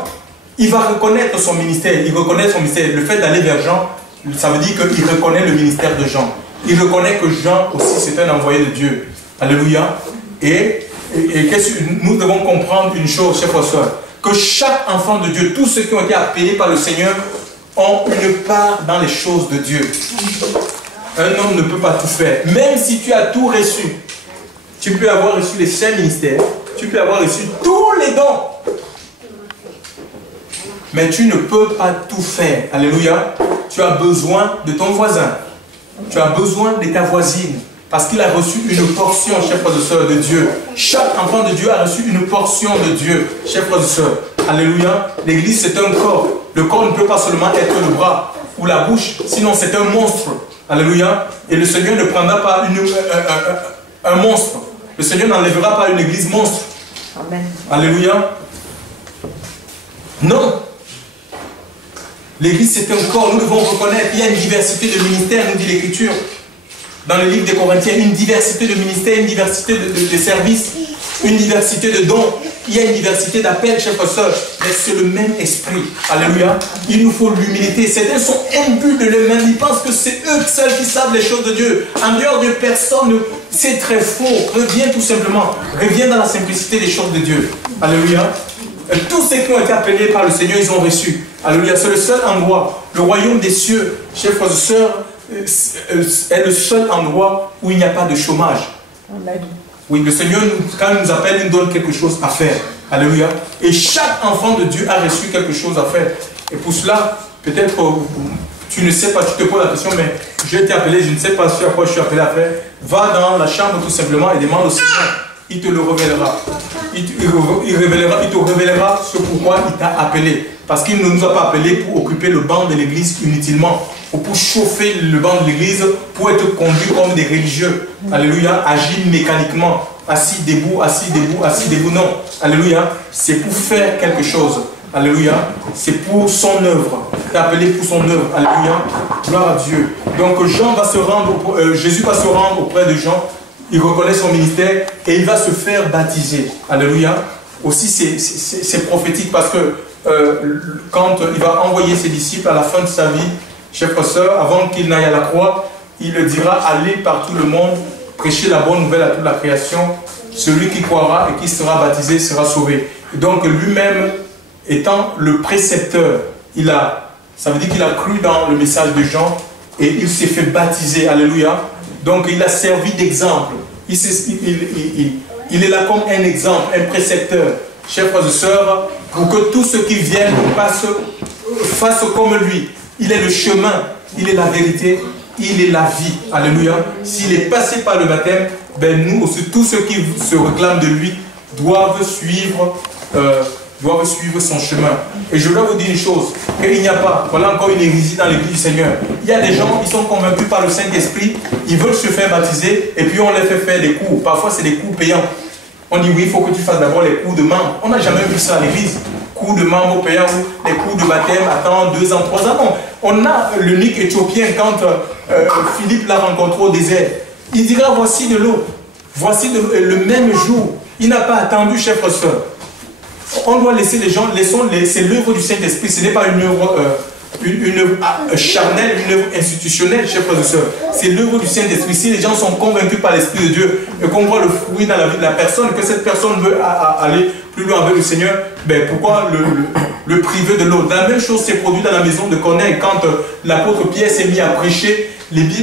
Il va reconnaître son ministère. Il reconnaît son ministère. Le fait d'aller vers Jean, ça veut dire qu'il reconnaît le ministère de Jean. Il reconnaît que Jean aussi, c'est un envoyé de Dieu. Alléluia. Et nous devons comprendre une chose, chers frères et sœurs, que chaque enfant de Dieu, tous ceux qui ont été appelés par le Seigneur, ont une part dans les choses de Dieu. Un homme ne peut pas tout faire. Même si tu as tout reçu, tu peux avoir reçu les 5 ministères, tu peux avoir reçu tous les dons. Mais tu ne peux pas tout faire. Alléluia. Tu as besoin de ton voisin. Tu as besoin de ta voisine. Parce qu'il a reçu une portion, chers frères et sœurs, de Dieu. Chaque enfant de Dieu a reçu une portion de Dieu, chers frères et sœurs. Alléluia. L'église, c'est un corps. Le corps ne peut pas seulement être le bras ou la bouche, sinon c'est un monstre. Alléluia. Et le Seigneur ne prendra pas un monstre. Le Seigneur n'enlèvera pas une église monstre. Amen. Alléluia. Non. L'église, c'est un corps. Nous devons reconnaître qu'il y a une diversité de ministères, nous dit l'Écriture. Dans le livre des Corinthiens, une diversité de ministères, une diversité de services, une diversité de dons. Il y a une diversité d'appels, chers frères et sœurs, mais c'est le même esprit. Alléluia. Il nous faut l'humilité. Certains sont imbus de l'eux-mêmes. Ils pensent que c'est eux seuls qui savent les choses de Dieu. En dehors de personne, c'est très faux. Reviens tout simplement. Reviens dans la simplicité des choses de Dieu. Alléluia. Tous ceux qui ont été appelés par le Seigneur, ils ont reçu. Alléluia. C'est le seul endroit. Le royaume des cieux, chers frères et sœurs, est le seul endroit où il n'y a pas de chômage. Amen. Oui, le Seigneur, quand il nous appelle, il nous donne quelque chose à faire. Alléluia. Et chaque enfant de Dieu a reçu quelque chose à faire. Et pour cela, peut-être tu ne sais pas, tu te poses la question, mais j'ai été appelé, je ne sais pas ce à quoi je suis appelé à faire. Va dans la chambre tout simplement et demande au Seigneur. Il te le révélera. Il te révélera ce pourquoi il t'a appelé. Parce qu'il ne nous a pas appelés pour occuper le banc de l'église inutilement. Ou pour chauffer le banc de l'église, pour être conduits comme des religieux. Alléluia, agir mécaniquement. Assis, debout, assis, debout, assis, debout. Non. Alléluia, c'est pour faire quelque chose. Alléluia, c'est pour son œuvre. Tu es appelé pour son œuvre. Alléluia, gloire à Dieu. Donc Jésus va se rendre auprès de Jean. Il reconnaît son ministère et il va se faire baptiser. Alléluia. Aussi, c'est prophétique parce que quand il va envoyer ses disciples à la fin de sa vie, chers frères et sœurs, avant qu'il n'aille à la croix, il le dira, allez par tout le monde, prêchez la bonne nouvelle à toute la création. Celui qui croira et qui sera baptisé sera sauvé. Et donc lui-même, étant le précepteur, ça veut dire qu'il a cru dans le message de Jean et il s'est fait baptiser. Alléluia. Donc il a servi d'exemple. Il est là comme un exemple, un précepteur. Chers frères et sœurs, pour que tous ceux qui viennent fassent comme lui. Il est le chemin, il est la vérité, il est la vie. Alléluia. S'il est passé par le baptême, ben nous aussi, tous ceux qui se réclament de lui doivent suivre son chemin. Et je dois vous dire une chose, qu'il n'y a pas, voilà encore une hérésie dans l'église du Seigneur. Il y a des gens qui sont convaincus par le Saint-Esprit, ils veulent se faire baptiser et puis on les fait faire des cours. Parfois c'est des cours payants. On dit oui, il faut que tu fasses d'abord les cours de membres. On n'a jamais vu ça à l'église. Cours de membres payants ou les cours de baptême, attends 2 ans, 3 ans. Non. On a l'unique Éthiopien quand Philippe l'a rencontré au désert. Il dira voici de l'eau. Voici de l'eau. Et le même jour, il n'a pas attendu, chers frères et sœurs. On doit laisser les gens, c'est l'œuvre du Saint-Esprit, ce n'est pas une œuvre charnelle, une œuvre institutionnelle, chers frères et sœurs. C'est l'œuvre du Saint-Esprit. Si les gens sont convaincus par l'Esprit de Dieu et qu'on voit le fruit dans la vie de la personne, que cette personne veut aller plus loin avec le Seigneur, ben pourquoi le priver de l'autre? La même chose s'est produite dans la maison de Corneille quand l'apôtre Pierre s'est mis à prêcher.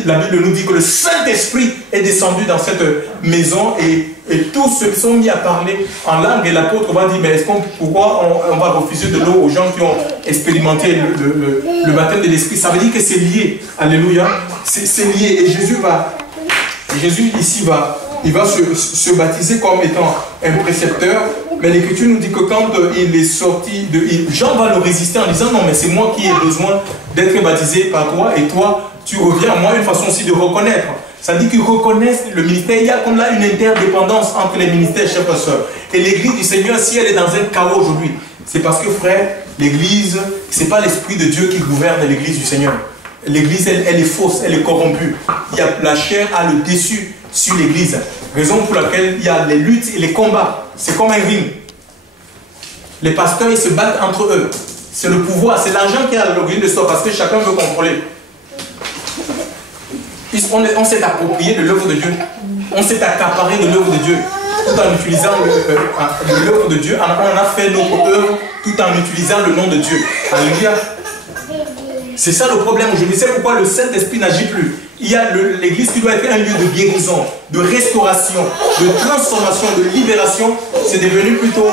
La Bible nous dit que le Saint-Esprit est descendu dans cette maison et tous se sont mis à parler en langue et l'apôtre va dire mais pourquoi on va refuser de l'eau aux gens qui ont expérimenté le baptême de l'Esprit? Ça veut dire que c'est lié. Alléluia. C'est lié et Jésus ici il va se baptiser comme étant un précepteur, mais l'Écriture nous dit que quand il est sorti, Jean va le résister en disant non mais c'est moi qui ai besoin d'être baptisé par toi et toi tu reviens à moi, une façon aussi de reconnaître. Ça dit qu'ils reconnaissent le ministère. Il y a comme là une interdépendance entre les ministères, chers frères et sœurs. Et l'église du Seigneur, si elle est dans un chaos aujourd'hui, c'est parce que, frère, l'église, ce n'est pas l'Esprit de Dieu qui gouverne l'église du Seigneur. L'église, elle est fausse, elle est corrompue. La chair a le dessus sur l'église. Raison pour laquelle il y a les luttes et les combats. C'est comme un ring. Les pasteurs, ils se battent entre eux. C'est le pouvoir, c'est l'argent qui est à l'origine de ça, parce que chacun veut contrôler. On s'est approprié de l'œuvre de Dieu. On s'est accaparé de l'œuvre de Dieu. Tout en utilisant l'œuvre de Dieu. On a fait notre œuvre tout en utilisant le nom de Dieu. Alléluia. C'est ça le problème aujourd'hui. C'est pourquoi le Saint-Esprit n'agit plus. Il y a l'église qui doit être un lieu de guérison, de restauration, de transformation, de libération. C'est devenu plutôt,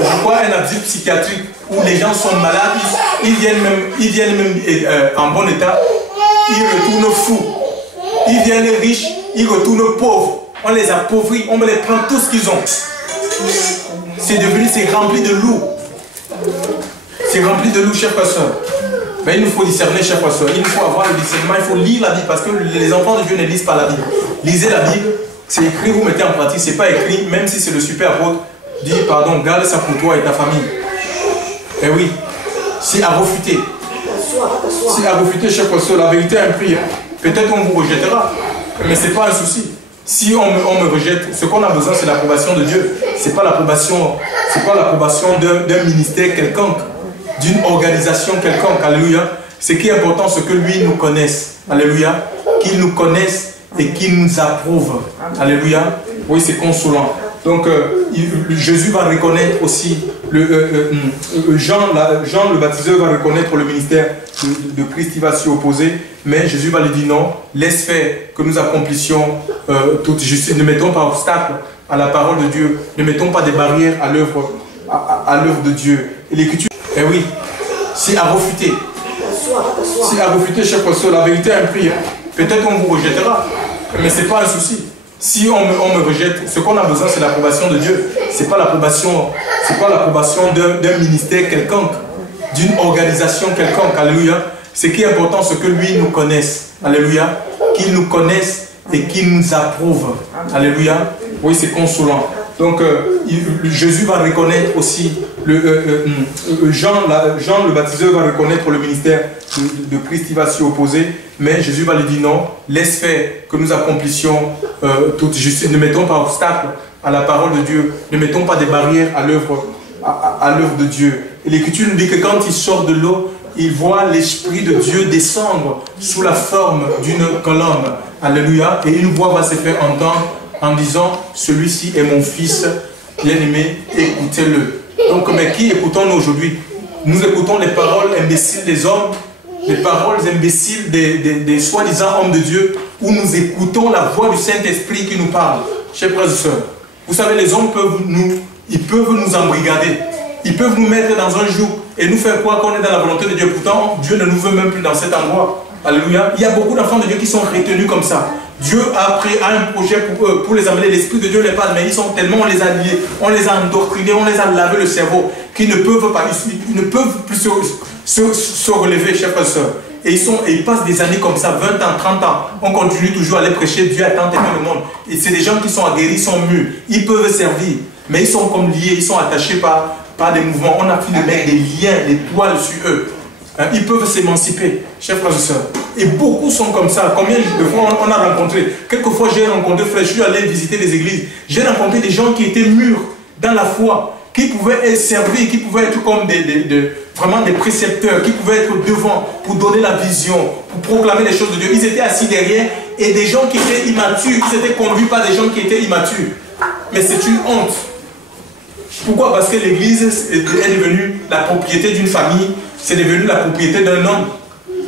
je crois, un asile psychiatrique où les gens sont malades, ils viennent même en bon état, ils retournent fous. Ils viennent riches, ils retournent pauvres. On les appauvrit, on les prend tout ce qu'ils ont. C'est rempli de loups. C'est rempli de loups, chers frères et sœurs. Mais il nous faut discerner, chers frères et sœurs. Il nous faut avoir le discernement, il faut lire la Bible, parce que les enfants de Dieu ne lisent pas la Bible. Lisez la Bible, c'est écrit, vous mettez en pratique, c'est pas écrit, même si c'est le super apôtre, dit, pardon, garde ça pour toi et ta famille. Eh oui, c'est à refuter. C'est à refuter, chers frères et sœurs. La vérité a un prix. Peut-être qu'on vous rejettera, mais ce n'est pas un souci. Si on me rejette, ce qu'on a besoin, c'est l'approbation de Dieu. C'est pas l'approbation d'un ministère quelconque, d'une organisation quelconque. Alléluia. Ce qui est important, c'est que lui nous connaisse. Alléluia. Qu'il nous connaisse et qu'il nous approuve. Alléluia. Oui, c'est consolant. Donc, Jésus va reconnaître aussi, Jean le baptiseur va reconnaître le ministère de Christ, il va s'y opposer, mais Jésus va lui dire non, laisse faire que nous accomplissions toute justice. Ne mettons pas obstacle à la parole de Dieu, ne mettons pas des barrières à l'œuvre de Dieu. Et l'Écriture, eh oui, si à refuter, chers frères, la vérité a un prix, hein. Peut-être qu'on vous rejettera, mais ce n'est pas un souci. Si on me rejette, ce qu'on a besoin, c'est l'approbation de Dieu. C'est pas l'approbation d'un ministère quelconque, d'une organisation quelconque. Alléluia. Ce qui est important, c'est que lui nous connaisse. Alléluia. Qu'il nous connaisse et qu'il nous approuve. Alléluia. Oui, c'est consolant. Donc, Jésus va reconnaître aussi, Jean le baptiseur va reconnaître le ministère de Christ, il va s'y opposer, mais Jésus va lui dire non, laisse faire que nous accomplissions toute justice. Ne mettons pas obstacle à la parole de Dieu, ne mettons pas des barrières à l'œuvre de Dieu. Et l'Écriture nous dit que quand il sort de l'eau, il voit l'Esprit de Dieu descendre sous la forme d'une colombe. Alléluia. Et une voix va se faire entendre en disant, celui-ci est mon fils bien-aimé, écoutez-le. Donc, mais qui écoutons-nous aujourd'hui? Nous écoutons les paroles imbéciles des hommes, les paroles imbéciles des soi-disant hommes de Dieu, ou nous écoutons la voix du Saint-Esprit qui nous parle. Chers frères et sœurs, vous savez, les hommes peuvent nous embrigader, ils peuvent nous mettre dans un joug et nous faire croire qu'on est dans la volonté de Dieu. Pourtant, Dieu ne nous veut même plus dans cet endroit. Alléluia. Il y a beaucoup d'enfants de Dieu qui sont retenus comme ça. Dieu a un projet pour eux, pour les amener. L'Esprit de Dieu les parle, mais ils sont tellement, on les a liés, on les a endoctrinés, on les a lavé le cerveau, qu'ils ne peuvent pas, ils ne peuvent plus se relever, chers frères et sœurs. Et ils passent des années comme ça, 20 ans, 30 ans. On continue toujours à les prêcher. Dieu a tant aimé le monde. Et c'est des gens qui sont aguerris, ils sont mûrs. Ils peuvent servir, mais ils sont comme liés, ils sont attachés par des mouvements. On a pu de mettre des liens, des toiles sur eux. Ils peuvent s'émanciper, chers frères et sœurs. Et beaucoup sont comme ça. Combien de fois on a rencontré? Quelquefois j'ai rencontré, frère, je suis allé visiter des églises. J'ai rencontré des gens qui étaient mûrs dans la foi, qui pouvaient servir, qui pouvaient être comme vraiment des précepteurs, qui pouvaient être devant pour donner la vision, pour proclamer les choses de Dieu. Ils étaient assis derrière et des gens qui étaient immatures, ils étaient conduits par des gens qui étaient immatures. Mais c'est une honte. Pourquoi? Parce que l'église est devenue la propriété d'une famille, c'est devenu la propriété d'un homme.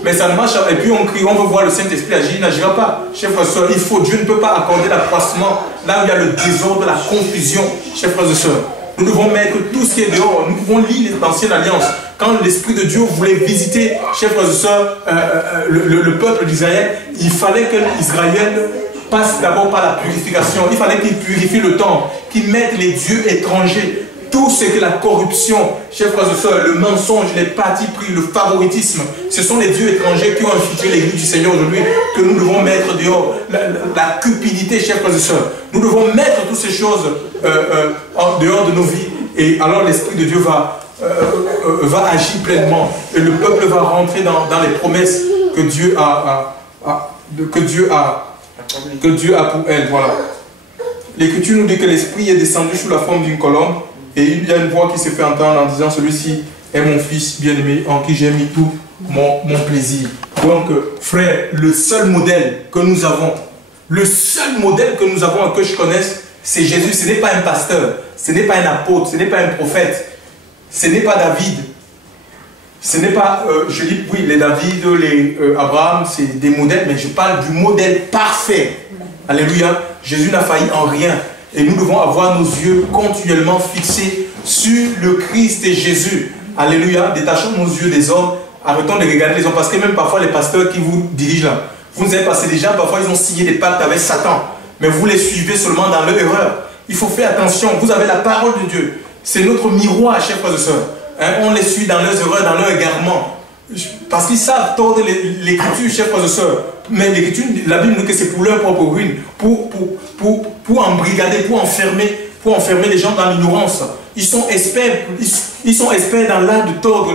Mais ça ne marche pas. Et puis on crie, on veut voir le Saint-Esprit agir, il n'agira pas. Chers frères et sœurs, Dieu ne peut pas accorder l'accroissement là où il y a le désordre, la confusion. Chers frères et sœurs, nous devons mettre tout ce qui est dehors. Nous pouvons lire l'ancienne alliance. Quand l'Esprit de Dieu voulait visiter, chers frères et sœurs, le peuple d'Israël, il fallait que l'Israël passe d'abord par la purification. Il fallait qu'il purifie le temple, qu'il mette les dieux étrangers. Tout ce que la corruption, chers frères et sœurs, le mensonge, les partis pris, le favoritisme, ce sont les dieux étrangers qui ont infiltré l'église du Seigneur aujourd'hui, que nous devons mettre dehors. La cupidité, chers frères et sœurs. Nous devons mettre toutes ces choses en dehors de nos vies. Et alors l'Esprit de Dieu va agir pleinement. Et le peuple va rentrer dans les promesses que Dieu a pour elle. Voilà. L'Écriture nous dit que l'Esprit est descendu sous la forme d'une colombe. Et il y a une voix qui se fait entendre en disant, celui-ci est mon fils bien-aimé en qui j'ai mis tout mon plaisir. Donc, frère, le seul modèle que nous avons et que je connaisse, c'est Jésus. Ce n'est pas un pasteur, ce n'est pas un apôtre, ce n'est pas un prophète, ce n'est pas David. Ce n'est pas, je dis oui, les David, les Abraham, c'est des modèles, mais je parle du modèle parfait. Alléluia. Jésus n'a failli en rien. Et nous devons avoir nos yeux continuellement fixés sur le Christ et Jésus. Alléluia. Détachons nos yeux des hommes. Arrêtons de regarder les hommes. Parce que même parfois les pasteurs qui vous dirigent là, vous ne savez pas, c'est des gens, parfois ils ont signé des pactes avec Satan. Mais vous les suivez seulement dans leur erreur. Il faut faire attention. Vous avez la parole de Dieu. C'est notre miroir, chers frères et sœurs. On les suit dans leurs erreurs, dans leurs égarements. Parce qu'ils savent tordre l'Écriture, chers frères et sœurs. Mais l'Écriture, la Bible nous dit que c'est pour leur propre ruine, pour embrigader, pour enfermer les gens dans l'ignorance. Ils sont experts dans l'art de tordre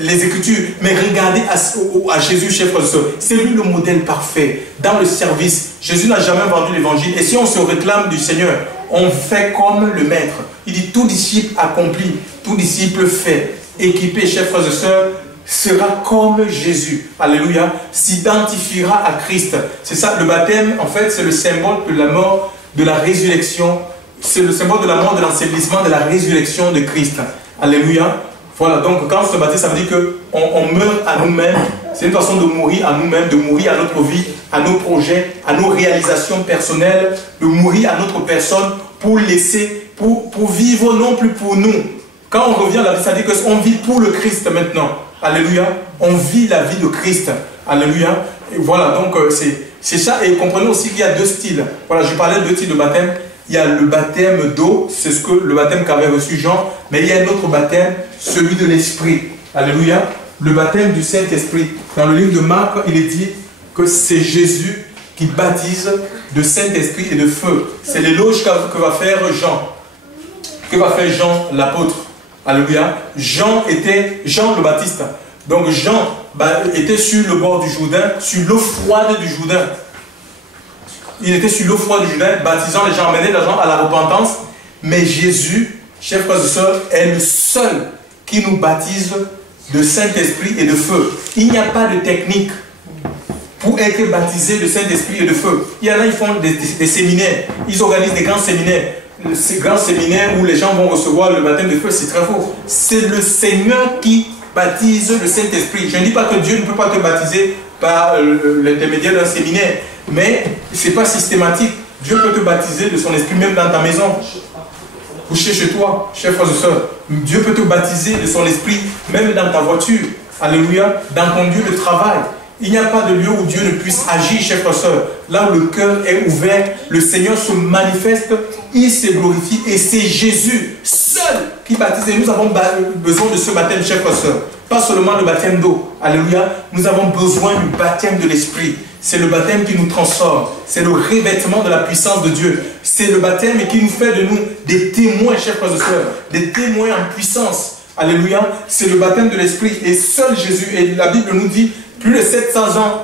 les Écritures, mais regardez à Jésus, chers frères et sœurs. C'est lui le modèle parfait dans le service. Jésus n'a jamais vendu l'évangile. Et si on se réclame du Seigneur, on fait comme le Maître. Il dit, tout disciple accompli, tout disciple fait, équipé, chers frères et sœurs, sera comme Jésus. Alléluia. S'identifiera à Christ. C'est ça, le baptême, en fait, c'est le symbole de la mort, de la résurrection. C'est le symbole de la mort, de l'ensevelissement, de la résurrection de Christ. Alléluia. Voilà, donc quand on se baptise, ça veut dire qu'on meurt à nous-mêmes. C'est une façon de mourir à nous-mêmes, de mourir à notre vie, à nos projets, à nos réalisations personnelles, de mourir à notre personne pour laisser, pour vivre non plus pour nous. Quand on revient à la vie, ça veut dire qu'on vit pour le Christ maintenant. Alléluia. On vit la vie de Christ. Alléluia. Et voilà, donc c'est ça. Et comprenez aussi qu'il y a deux styles. Voilà, je parlais de deux styles de baptême. Il y a le baptême d'eau, c'est ce que le baptême qu'avait reçu Jean, mais il y a un autre baptême, celui de l'Esprit. Alléluia. Le baptême du Saint-Esprit. Dans le livre de Marc, il est dit que c'est Jésus qui baptise de Saint-Esprit et de feu. C'est l'éloge que va faire Jean. Que va faire Jean l'apôtre. Alléluia. Jean le Baptiste. Donc Jean était sur le bord du Jourdain, sur l'eau froide du Jourdain. Il était sur l'eau froide du Jourdain, baptisant les gens, amenant les gens à la repentance. Mais Jésus, chers frères et sœurs, est le seul qui nous baptise de Saint-Esprit et de feu. Il n'y a pas de technique pour être baptisé de Saint-Esprit et de feu. Il y en a, ils font des séminaires. Ils organisent des grands séminaires. Ces grands séminaires où les gens vont recevoir le baptême de feu, c'est très faux. C'est le Seigneur qui baptise le Saint-Esprit. Je ne dis pas que Dieu ne peut pas te baptiser par l'intermédiaire d'un séminaire, mais ce n'est pas systématique. Dieu peut te baptiser de son esprit même dans ta maison, couché chez toi, chers frères et sœurs. Dieu peut te baptiser de son esprit même dans ta voiture. Alléluia. Dans ton lieu de travail. Il n'y a pas de lieu où Dieu ne puisse agir, chers frères et sœurs. Là où le cœur est ouvert, le Seigneur se manifeste, il se glorifie et c'est Jésus seul qui baptise. Et nous avons besoin de ce baptême, chers frères et sœurs. Pas seulement le baptême d'eau. Alléluia. Nous avons besoin du baptême de l'Esprit. C'est le baptême qui nous transforme. C'est le revêtement de la puissance de Dieu. C'est le baptême qui nous fait de nous des témoins, chers frères et sœurs. Des témoins en puissance. Alléluia. C'est le baptême de l'Esprit. Et seul Jésus, et la Bible nous dit, plus de 700 ans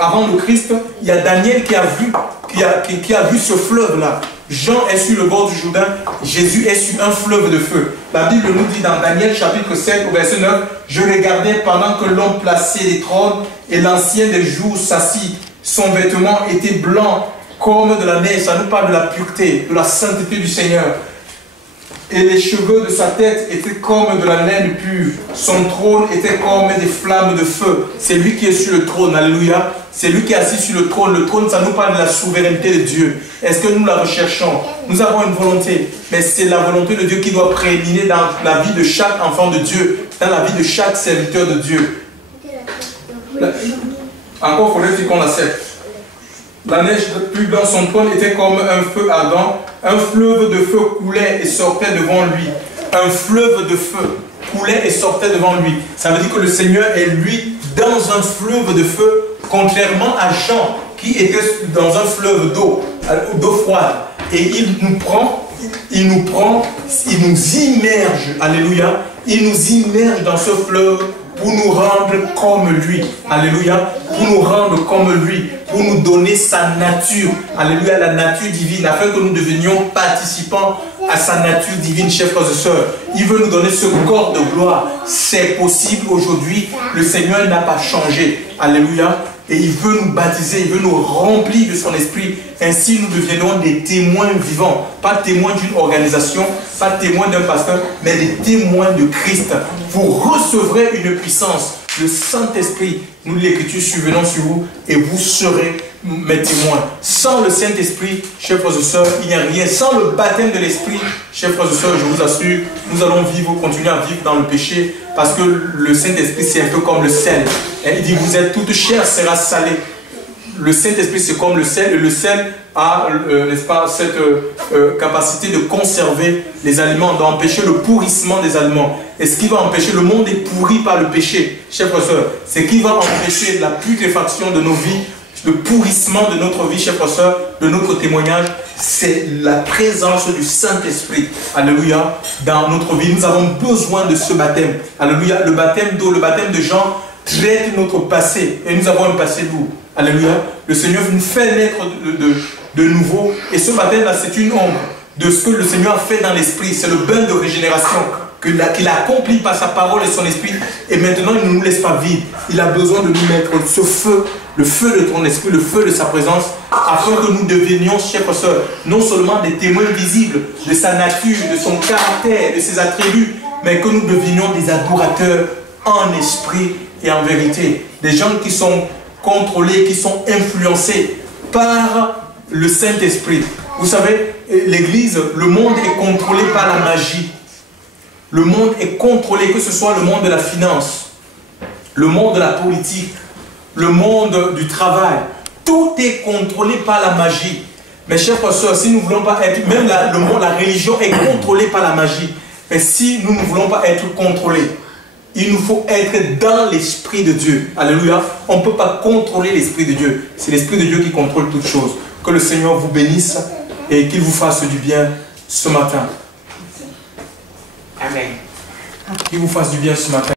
avant le Christ, il y a Daniel qui a vu ce fleuve-là. Jean est sur le bord du Jourdain, Jésus est sur un fleuve de feu. La Bible nous dit dans Daniel chapitre 7 au verset 9, « Je regardais pendant que l'homme plaçait les trônes et l'ancien des jours s'assit. Son vêtement était blanc comme de la neige. » Ça nous parle de la pureté, de la sainteté du Seigneur. Et les cheveux de sa tête étaient comme de la laine pure. Son trône était comme des flammes de feu. C'est lui qui est sur le trône. Alléluia. C'est lui qui est assis sur le trône. Le trône, ça nous parle de la souveraineté de Dieu. Est-ce que nous la recherchons? Nous avons une volonté. Mais c'est la volonté de Dieu qui doit prédominer dans la vie de chaque enfant de Dieu. Dans la vie de chaque serviteur de Dieu. Encore faudrait-il qu'on l'accepte. La neige plus dans son trône était comme un feu ardent. Un fleuve de feu coulait et sortait devant lui. Un fleuve de feu coulait et sortait devant lui. Ça veut dire que le Seigneur est lui dans un fleuve de feu, contrairement à Jean qui était dans un fleuve d'eau froide. Et il nous immerge, alléluia, il nous immerge dans ce fleuve pour nous rendre comme lui. Alléluia. Pour nous rendre comme lui. Pour nous donner sa nature. Alléluia. La nature divine. Afin que nous devenions participants à sa nature divine, chers frères et sœurs. Il veut nous donner ce corps de gloire. C'est possible aujourd'hui. Le Seigneur n'a pas changé. Alléluia. Et il veut nous baptiser, il veut nous remplir de son esprit. Ainsi, nous deviendrons des témoins vivants. Pas témoins d'une organisation, pas témoins d'un pasteur, mais des témoins de Christ. Vous recevrez une puissance. Le Saint-Esprit, nous l'Écriture survenant sur vous, et vous serez mes témoins. Sans le Saint-Esprit, chers frères et sœurs, il n'y a rien. Sans le baptême de l'Esprit, chers frères et sœurs, je vous assure, nous allons continuer à vivre dans le péché, parce que le Saint-Esprit, c'est un peu comme le sel. Et il dit, vous êtes toute chair sera salée. Le Saint-Esprit, c'est comme le sel, et le sel a, n'est-ce pas, cette capacité de conserver les aliments, d'empêcher le pourrissement des aliments. Et ce qui va empêcher, le monde est pourri par le péché, chers frères et sœurs, c'est qui va empêcher la putréfaction de nos vies le pourrissement de notre vie, chers frères et sœurs, de notre témoignage, c'est la présence du Saint-Esprit. Alléluia. Dans notre vie, nous avons besoin de ce baptême. Alléluia. Le baptême d'eau, le baptême de Jean traite notre passé. Et nous avons un passé lourd. Alléluia. Le Seigneur nous fait naître de nouveau. Et ce baptême-là, c'est une ombre de ce que le Seigneur a fait dans l'esprit. C'est le bain de régénération qu'il a accompli par sa parole et son esprit. Et maintenant, il ne nous laisse pas vides. Il a besoin de nous mettre ce feu, le feu de ton esprit, le feu de sa présence, afin que nous devenions, chers frères et sœurs, non seulement des témoins visibles de sa nature, de son caractère, de ses attributs, mais que nous devenions des adorateurs en esprit et en vérité. Des gens qui sont contrôlés, qui sont influencés par le Saint-Esprit. Vous savez, l'Église, le monde est contrôlé par la magie. Le monde est contrôlé, que ce soit le monde de la finance, le monde de la politique, le monde du travail. Tout est contrôlé par la magie. Mes chers frères et sœurs, si nous ne voulons pas être, même le monde, la religion est contrôlée par la magie. Mais si nous ne voulons pas être contrôlés, il nous faut être dans l'Esprit de Dieu. Alléluia. On ne peut pas contrôler l'Esprit de Dieu. C'est l'Esprit de Dieu qui contrôle toutes choses. Que le Seigneur vous bénisse et qu'il vous fasse du bien ce matin. Amen. Qu'il vous fasse du bien ce matin.